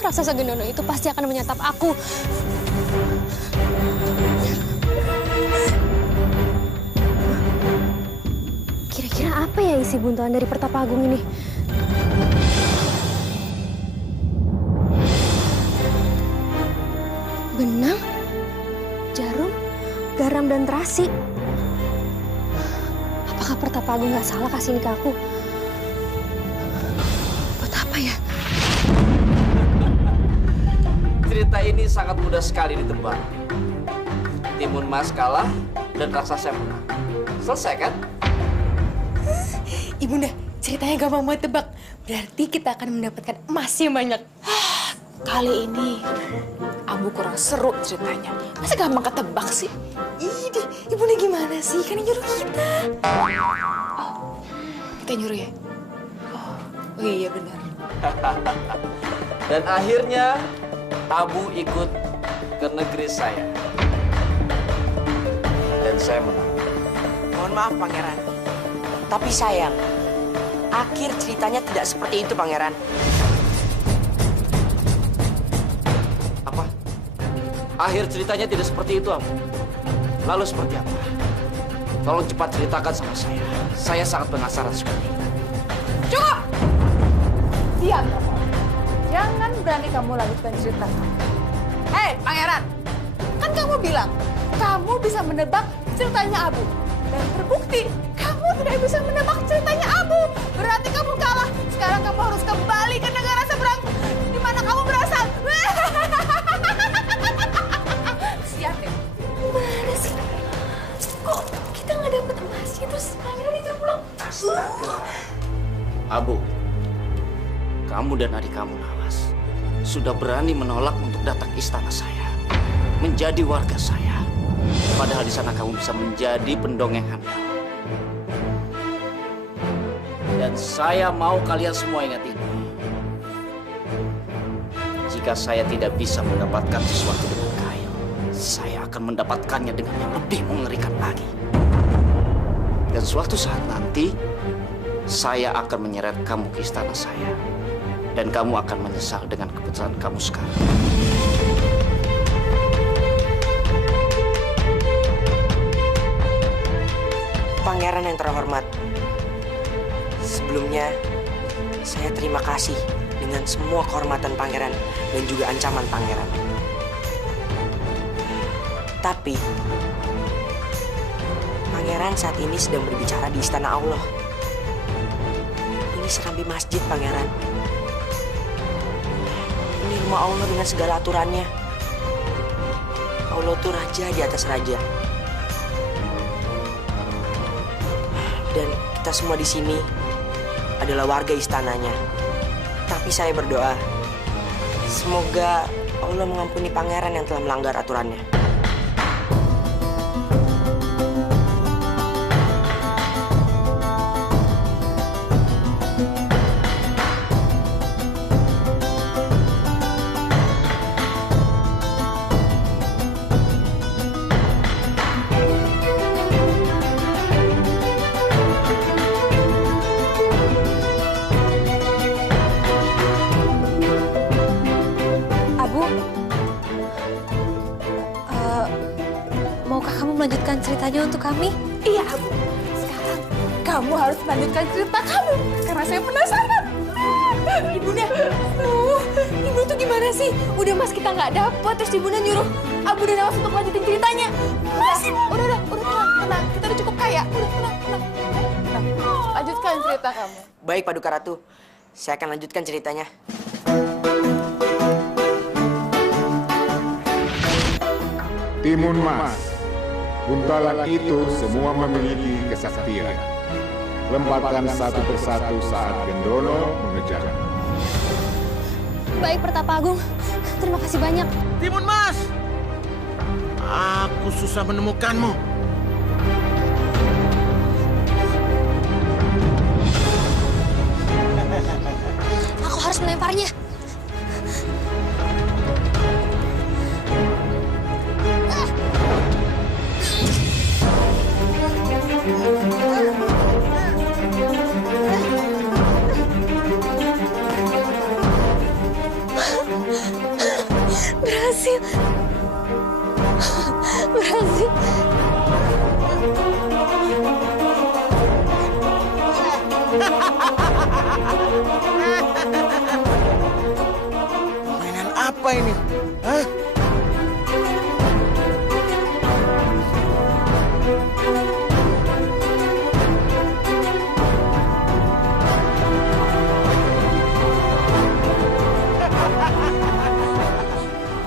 Raksasa Gendono itu pasti akan menyantap aku. Kira-kira apa ya isi buntulan dari Pertapa Agung ini? Benang, jarum, garam, dan terasi. Apakah Pertapa Agung nggak salah kasih ini ke aku? Ya. Cerita ini sangat mudah sekali ditebak. Timun Mas kalah dan raksasa menang. Selesai kan? Ibunda, ceritanya gampang banget tebak. Berarti kita akan mendapatkan emas yang banyak. Kali ini Abu kurang seru ceritanya. Masa gampang ketebak sih? Ibunda gimana sih? Kan yang nyuruh kita. Oh, kita nyuruh ya? Oh iya benar. Dan akhirnya Abu ikut ke negeri saya. Dan saya menang. Mohon maaf, Pangeran. Tapi sayang, akhir ceritanya tidak seperti itu, Pangeran. Apa? Akhir ceritanya tidak seperti itu, Abu. Lalu seperti apa? Tolong cepat ceritakan sama saya. Saya sangat penasaran sekali. Cukup! Diam kamu. Jangan berani kamu lanjutkan cerita kamu. Hei, Pangeran! Kan kamu bilang, kamu bisa menebak ceritanya Abu. Dan terbukti, kamu tidak bisa menebak ceritanya Abu. Berarti kamu kalah. Sekarang kamu harus kembali ke negara seberang di mana kamu berasal. Siap ya? Gimana sih? Kok kita nggak dapet emasnya terus Pangeran itu pulang? Abu, kamu dan adik kamu Nawas sudah berani menolak untuk datang ke istana saya, menjadi warga saya. Padahal di sana kamu bisa menjadi pendongeng handal. Dan saya mau kalian semua ingat ini. Jika saya tidak bisa mendapatkan sesuatu dengan kail, saya akan mendapatkannya dengan yang lebih mengerikan lagi. Dan suatu saat nanti, saya akan menyeret kamu ke istana saya. Dan kamu akan menyesal dengan keputusan kamu sekarang. Pangeran yang terhormat, sebelumnya saya terima kasih dengan semua kehormatan Pangeran dan juga ancaman Pangeran. Tapi, Pangeran saat ini sedang berbicara di istana Allah. Ini serambi masjid, Pangeran. Ini rumah Allah dengan segala aturannya. Allah tuh raja di atas raja. Dan kita semua di sini adalah warga istananya. Tapi saya berdoa, semoga Allah mengampuni Pangeran yang telah melanggar aturannya. Melanjutkan ceritanya untuk kami? Iya, Abu. Sekarang kamu harus melanjutkan cerita kamu. Karena saya penasaran. Ibunda, Ibu tuh gimana sih? Udah Mas kita nggak dapet, terus Ibunda nyuruh Abu dan Nawas untuk lanjutin ceritanya. Mas, udah tenang. Kita udah cukup kaya. Udah, tenang. Lanjutkan cerita kamu. Baik, Paduka Ratu. Saya akan lanjutkan ceritanya. Timun Mas. Buntalan itu semua memiliki kesaktian. Lempatkan satu persatu saat Gendono mengejar. Baik, Pertapa Agung. Terima kasih banyak. Timun Mas! Aku susah menemukanmu. Aku harus melemparnya. Berhasil. Mainan apa ini? Hah?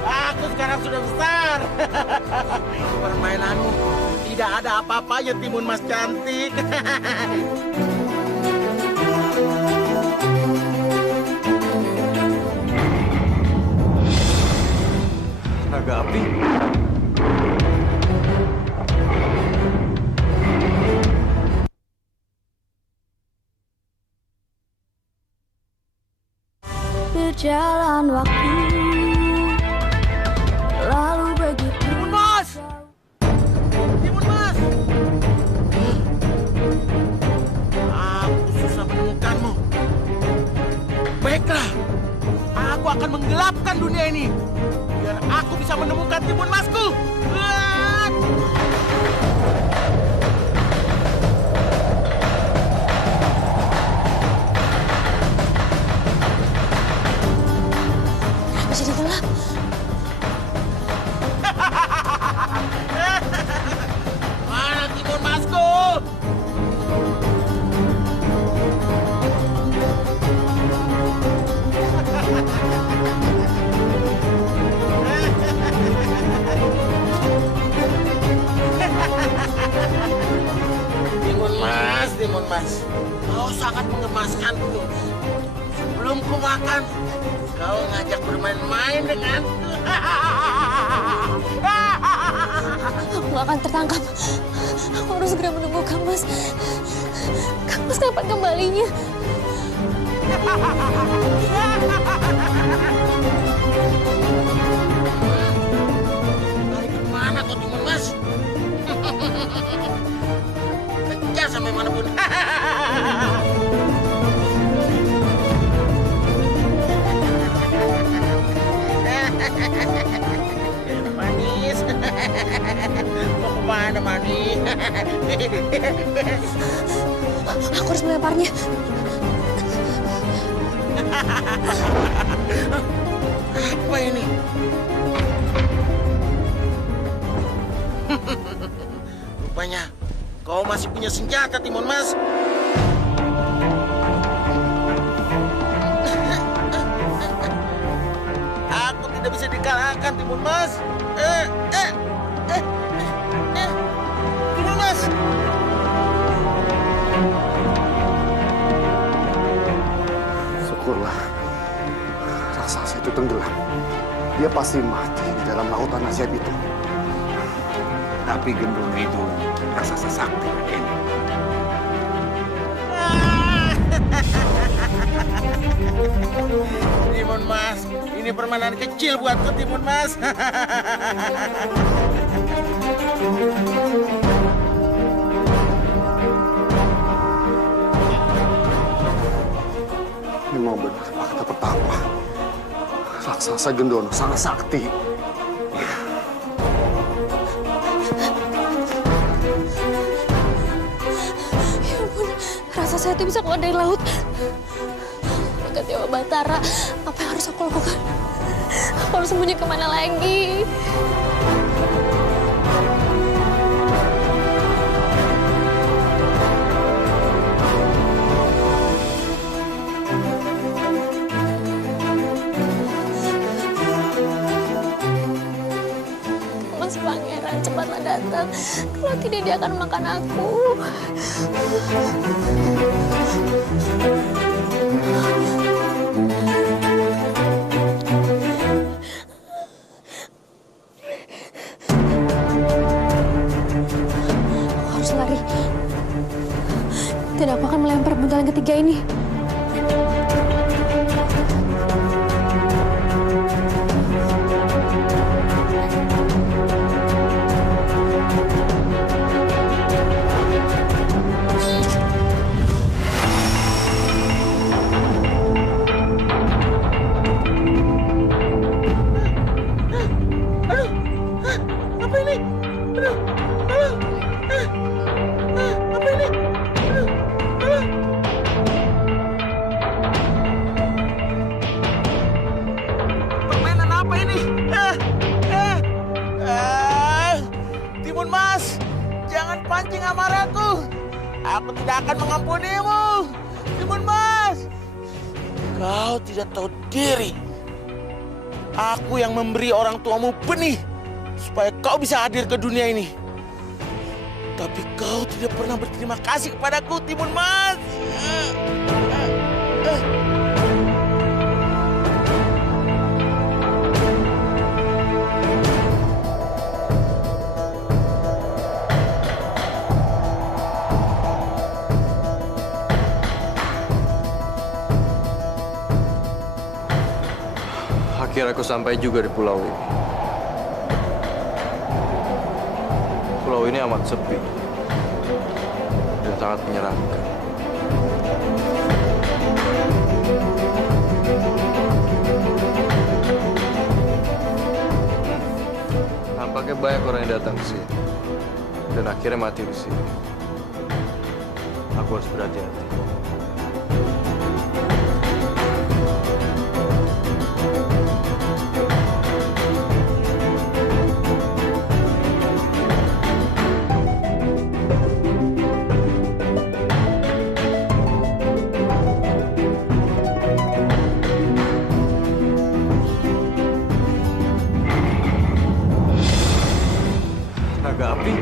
Aku sekarang sudah besar. Permainanmu tidak ada apa-apanya, Timun Mas cantik. Naga api? Berjalan waktu, lalu begitu. Timun Mas! Timun Mas! Aku susah menemukanmu. Baiklah, aku akan menggelapkan dunia ini biar aku bisa menemukan Timun Masku. Jadi gelap. Mana Timun Masku? Timun Mas, kau sangat mengemaskanku. Sebelum ku makan, kau ngajak bermain-main denganku. Aku gak akan tertangkap. Aku harus segera menunggu Kang Mas. Kang Mas kapan kembalinya? Lari kemana kau Timun Mas? Kejar sampai manapun. Manis. Mau kemana manis? Aku harus melemparnya. Apa ini? Rupanya kau masih punya senjata, Timun Mas. Aku tidak bisa dikalahkan, Timun Mas. Timun Mas. Syukurlah raksasa itu tenggelam. Dia pasti mati di dalam lautan ajaib itu. Tapi Gendong itu raksasa sakti, Raden. Timun Mas, ini permainan kecil buatku, Timun Mas. Memang benar kata pertama. Raksasa Gendono sangat sakti. Ya ampun, raksasa itu bisa keluar dari laut. Dekat Dewa Batara, apa yang harus aku lakukan? Aku harus sembunyi kemana lagi? Mas Pangeran, cepatlah datang. Kalau tidak, dia akan makan aku. Aku harus lari. Tidak, aku akan melempar buntalan ketiga ini. Timun Mas, jangan pancing amarahku. Aku tidak akan mengampunimu. Timun Mas, kau tidak tahu diri. Aku yang memberi orang tuamu benih supaya kau bisa hadir ke dunia ini. Tapi kau tidak pernah berterima kasih kepadaku, Timun Mas. Akhirnya aku sampai juga di pulau ini. Pulau ini amat sepi dan sangat menyeramkan. Nampaknya banyak orang yang datang ke sini dan akhirnya mati di sini. Aku harus berhati-hati. Naga api?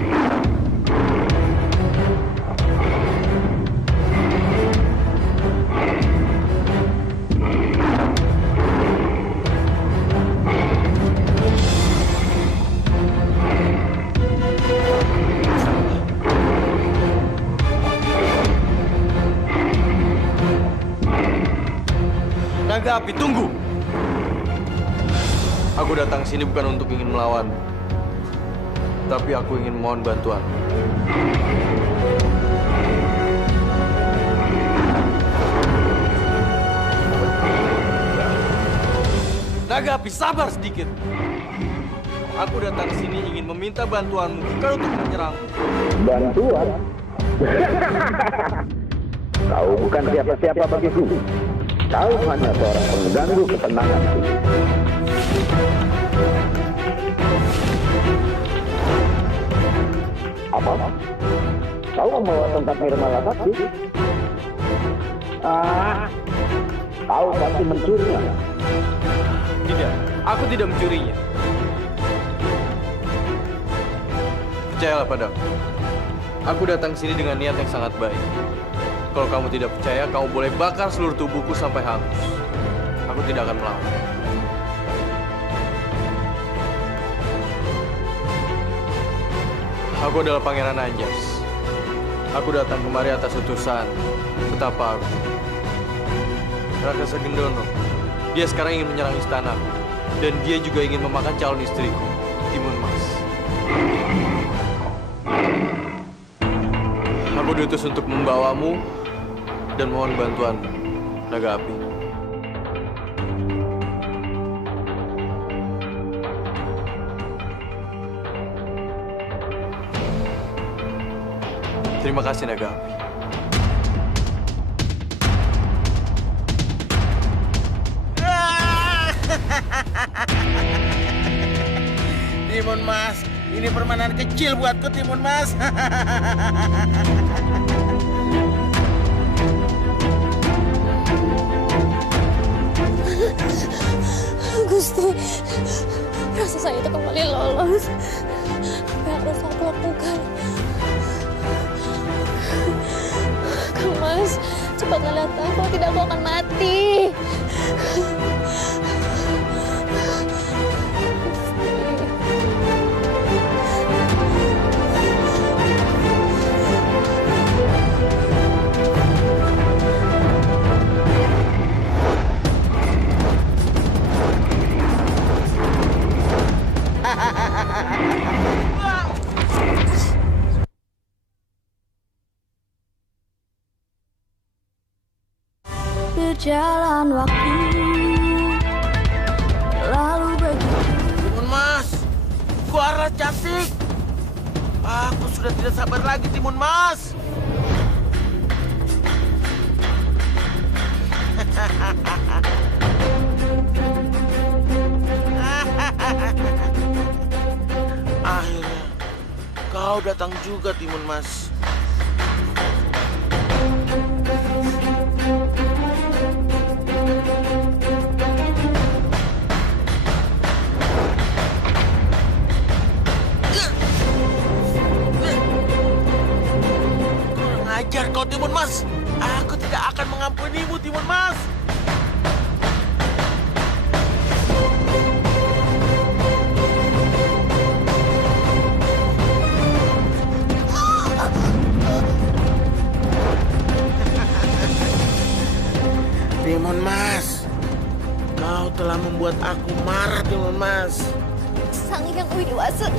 Naga api, tunggu! Aku datang sini bukan untuk ingin melawan, tapi aku ingin mohon bantuan. Naga api, sabar sedikit. Aku datang ke sini ingin meminta bantuanmu, bukan untuk menyerangmu. Bantuan? Kau bukan siapa-siapa bagiku. Kau hanya seorang pengganggu ketenanganku. Apa? Kau membawa tongkat Nirmala Sakti? Kau pasti mencurinya. Tidak, aku tidak mencurinya. Percayalah padaku. Aku datang sini dengan niat yang sangat baik. Kalau kamu tidak percaya, kamu boleh bakar seluruh tubuhku sampai hangus. Aku tidak akan melawan. Aku adalah Pangeran Anjas. Aku datang kemari atas utusan Betapa Agung. Rakasa Gendono. Dia sekarang ingin menyerang istana. Dan dia juga ingin memakan calon istriku, Timun Mas. Aku diutus untuk membawamu dan mohon bantuan, Naga Api. Terima kasih, Naga Api. Timun Mas, ini permainan kecil buatku, Timun Mas. Gusti, rasa saya itu kembali lolos. Apa yang harus aku lakukan? Kang Mas, cepat lihat aku, tidak aku akan mati. Berjalan waktu lalu begitu. Timun Mas, Kuara cantik. Aku sudah tidak sabar lagi, Timun Mas. Akhirnya kau datang juga, Timun Mas. Kurang ajar kau, Timun Mas. Aku tidak akan mengampunimu, Timun Mas. Timun Mas, kau telah membuat membuat aku marah, Timun Mas. Sang Hyang Widiwasa,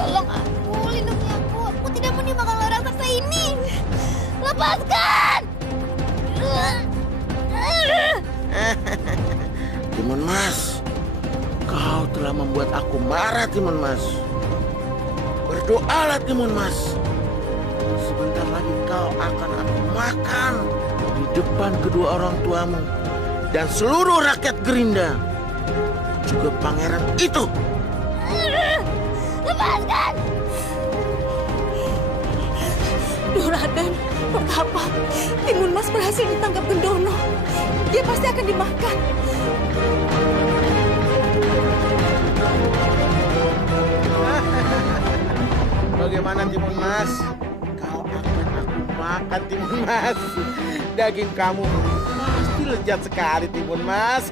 tolong aku, lindungi aku. Aku tidak mau dimakan oleh raksasa ini. Lepaskan! Timun Mas, kau telah membuat aku marah, Timun Mas. Berdoalah, Timun Mas. Sebentar lagi kau akan aku makan di depan kedua orang tuamu dan seluruh rakyat Gerinda, juga pangeran itu. Lepaskan! Duh Raden, betapa Timun Mas berhasil ditangkap Gendono. Dia pasti akan dimakan. Bagaimana Timun Mas? Kau akan aku makan, Timun Mas. Daging kamu pasti lezat sekali, Timun Mas.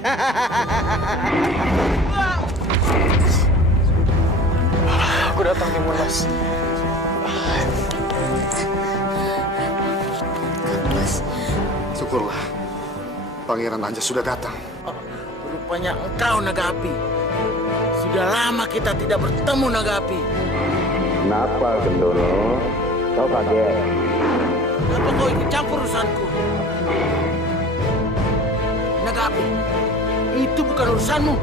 Aku datang, Timun Mas. Syukurlah, Pangeran Anjas sudah datang. Rupanya engkau, Naga Api. Sudah lama kita tidak bertemu, Naga Api. Kenapa, Gendono? Kau kaget? Kenapa kau ikut campur urusanku? Naga Api, itu bukan urusanmu.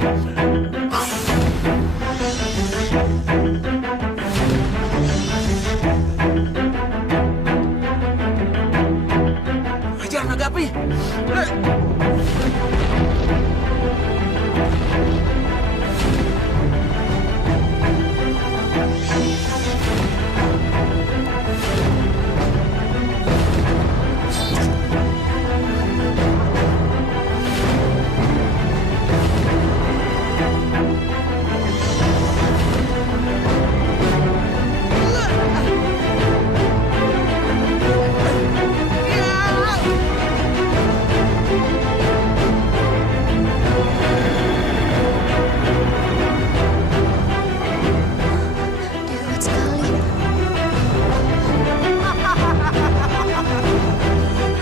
Hajar, Naga Api!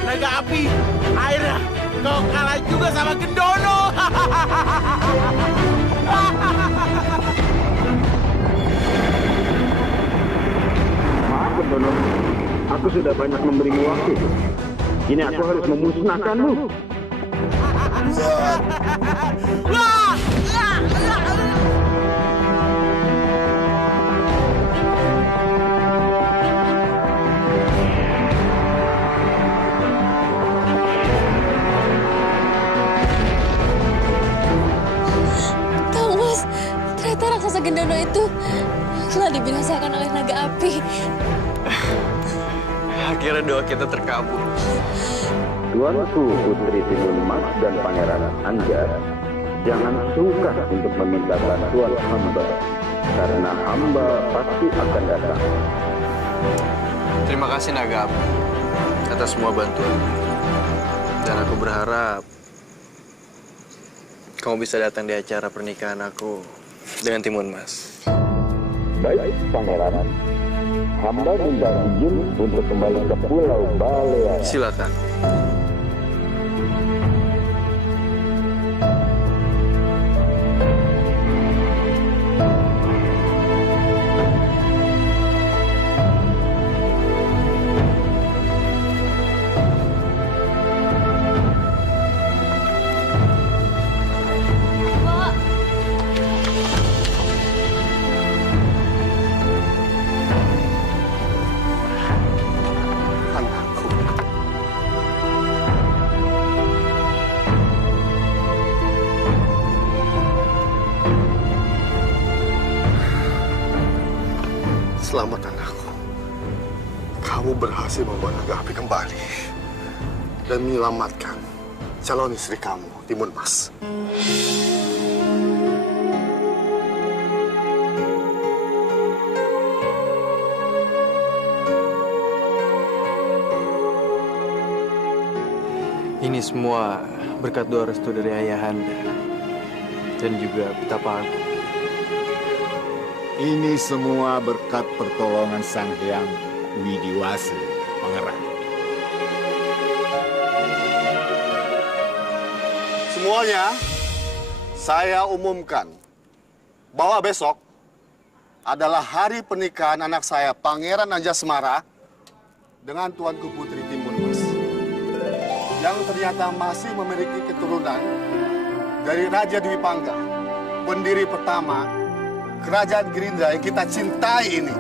Naga Api, akhirnya kau kalah juga sama Gendono. Maaf, Gendono. Aku sudah banyak memberimu waktu. Kini aku harus memusnahkanmu. Kang Mas, ternyata raksasa Gendono itu telah dibinasakan oleh naga api. Akhirnya doa kita terkabul. Tuanku Putri Timun Mas dan Pangeran Anjas, jangan sungkan untuk meminta bantuan hamba, karena hamba pasti akan datang. Terima kasih Naga Api atas semua bantuan. Dan aku berharap kamu bisa datang di acara pernikahan aku dengan Timun Mas. Baik, Pangeran. Hamba minta izin untuk kembali ke Pulau Baleara. Silakan. Selamat anakku. Kamu berhasil membawa Naga Api kembali dan menyelamatkan calon istri kamu, Timun Mas. Ini semua berkat doa restu dari Ayahanda dan juga betapa aku. Ini semua berkat pertolongan Sang Hyang Widiwasa, Pangeran. Semuanya Saya umumkan bahwa besok adalah hari pernikahan anak saya, Pangeran Anjasmara, dengan Tuanku Putri Timun Mas, yang ternyata masih memiliki keturunan dari Raja Dwi Pangga, pendiri pertama Kerajaan Gerindra yang kita cintai ini.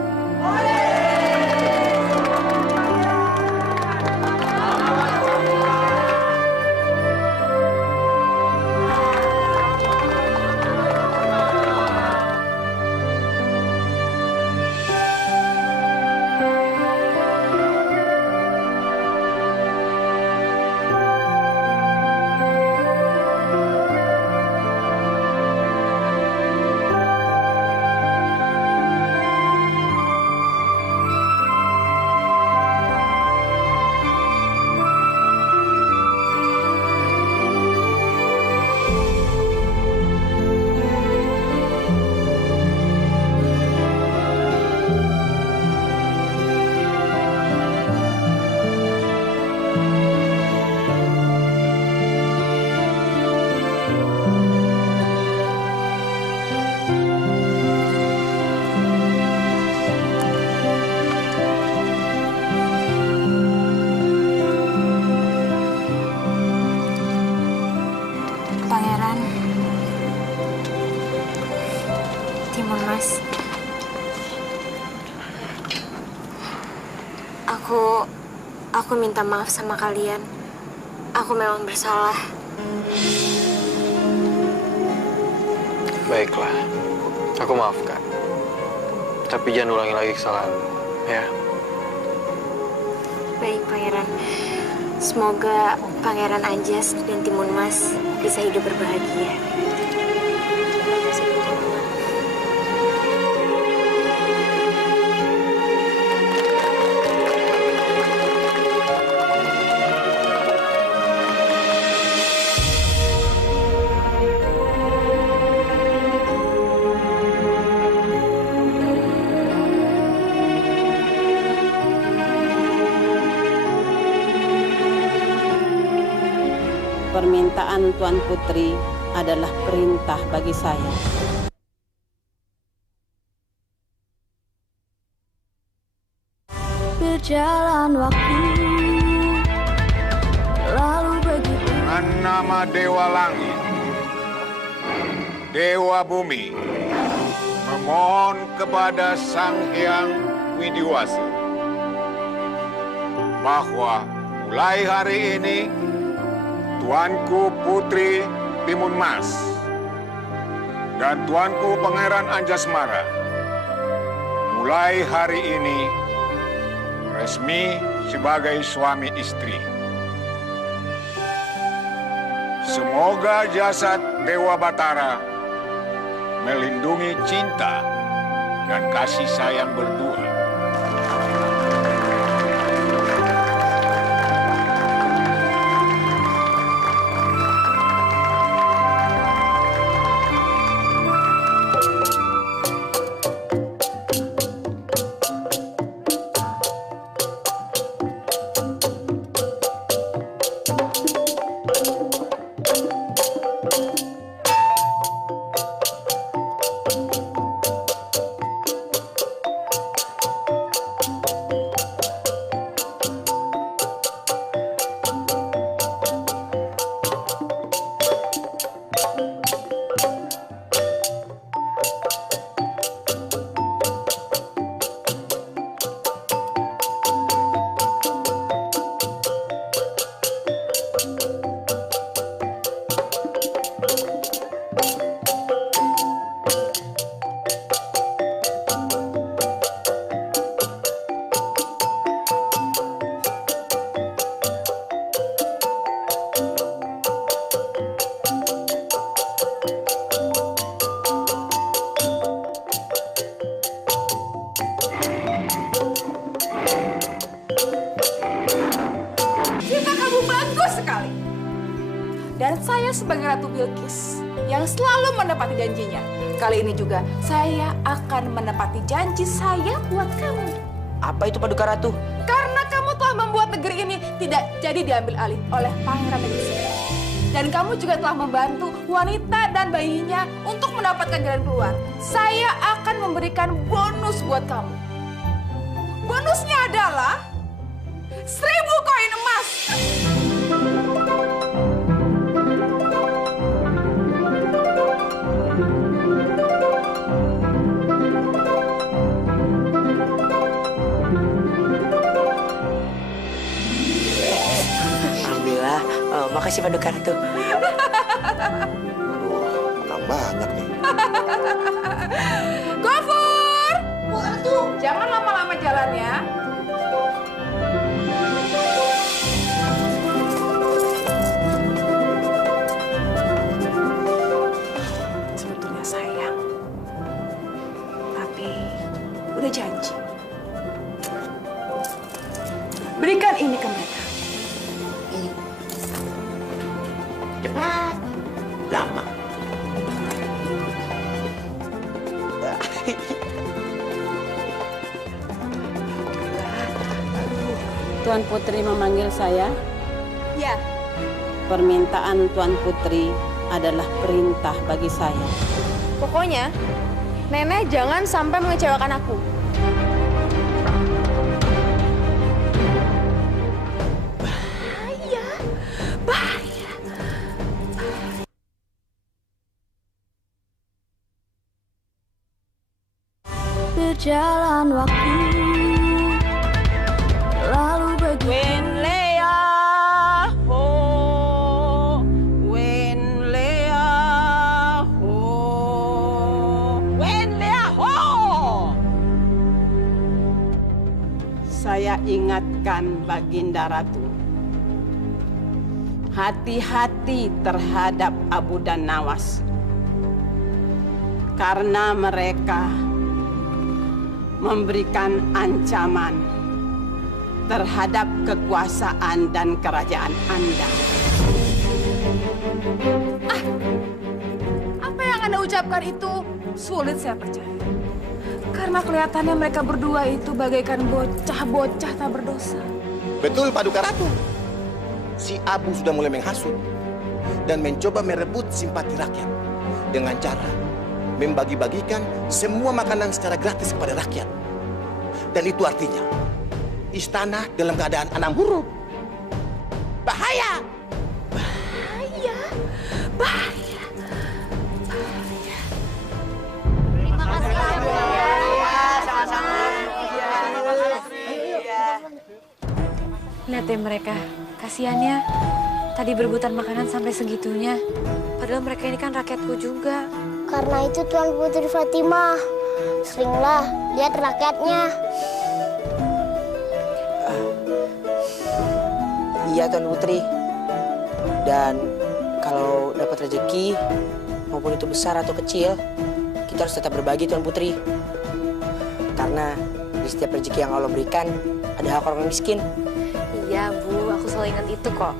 Aku minta maaf sama kalian. Aku memang bersalah. Baiklah, aku maafkan. Tapi jangan ulangi lagi kesalahan, ya. Baik, Pangeran. Semoga Pangeran Anjas dan Timun Mas bisa hidup berbahagia. Permintaan Tuan Putri adalah perintah bagi saya. Berjalan waktu, lalu begitu. Dengan nama Dewa Langit, Dewa Bumi, memohon kepada Sang Hyang Widiwasa bahwa mulai hari ini Tuanku Putri Timun Mas dan Tuanku Pangeran Anjasmara mulai hari ini resmi sebagai suami istri. Semoga jasad Dewa Batara melindungi cinta dan kasih sayang berdua. Dan saya sebagai Ratu Bilqis yang selalu menepati janjinya. Kali ini juga saya akan menepati janji saya buat kamu. Apa itu Paduka Ratu? Karena kamu telah membuat negeri ini tidak jadi diambil alih oleh Pangeran Negeri Sendiri. Dan kamu juga telah membantu wanita dan bayinya untuk mendapatkan jalan keluar. Saya akan memberikan bonus buat kamu. Bonusnya adalah 1000 koin emas. Alhamdulillah, makasih Pak Duka Ratu. Menang banyak nih. Gofur! Jangan lama-lama jalannya. Sebetulnya sayang, tapi udah janji. Berikan ini ke mereka. Cepat. Lama. Tuan Putri memanggil saya. Ya. Permintaan Tuan Putri adalah perintah bagi saya. Pokoknya, Nenek jangan sampai mengecewakan aku. Bahaya. Berjalan waktu lalu begitu. Wen Lea ho, Wen Lea ho, Wen Lea ho. Saya ingatkan Baginda Ratu, hati-hati terhadap Abu dan Nawas, karena mereka memberikan ancaman terhadap kekuasaan dan kerajaan Anda. Apa yang Anda ucapkan itu sulit saya percaya. Karena kelihatannya mereka berdua itu bagaikan bocah-bocah tak berdosa. Betul, Paduka Ratu. Si Abu sudah mulai menghasut dan mencoba merebut simpati rakyat dengan cara membagi-bagikan semua makanan secara gratis kepada rakyat. Dan itu artinya istana dalam keadaan anam huruf. Bahaya! Bahaya. Bahaya. Terima kasih. Sama-sama. Lihat deh mereka, kasihannya tadi berebutan makanan sampai segitunya. Padahal mereka ini kan rakyatku juga. Karena itu Tuan Putri Fatimah, seringlah lihat rakyatnya. Iya Tuan Putri. Dan kalau dapat rezeki, maupun itu besar atau kecil, kita harus tetap berbagi Tuan Putri. Karena di setiap rezeki yang Allah berikan, ada hak orang miskin. Iya Bu, aku selalu ingat itu kok.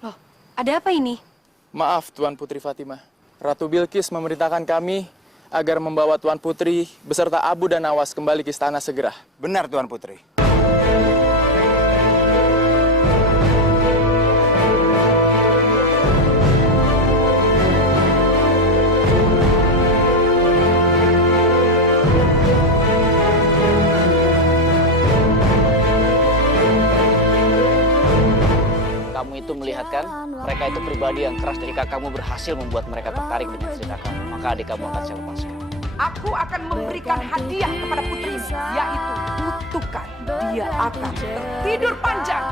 Loh, ada apa ini? Maaf Tuan Putri Fatimah. Ratu Bilqis memerintahkan kami agar membawa Tuan Putri beserta Abu dan Nawas kembali ke istana segera. Benar Tuan Putri. Kamu itu melihat kan, mereka itu pribadi yang keras. Jika kamu berhasil membuat mereka tertarik dengan cerita kamu, maka adik kamu akan saya lepaskan. Aku akan memberikan hadiah kepada putrimu, yaitu kutukan. Dia akan tertidur panjang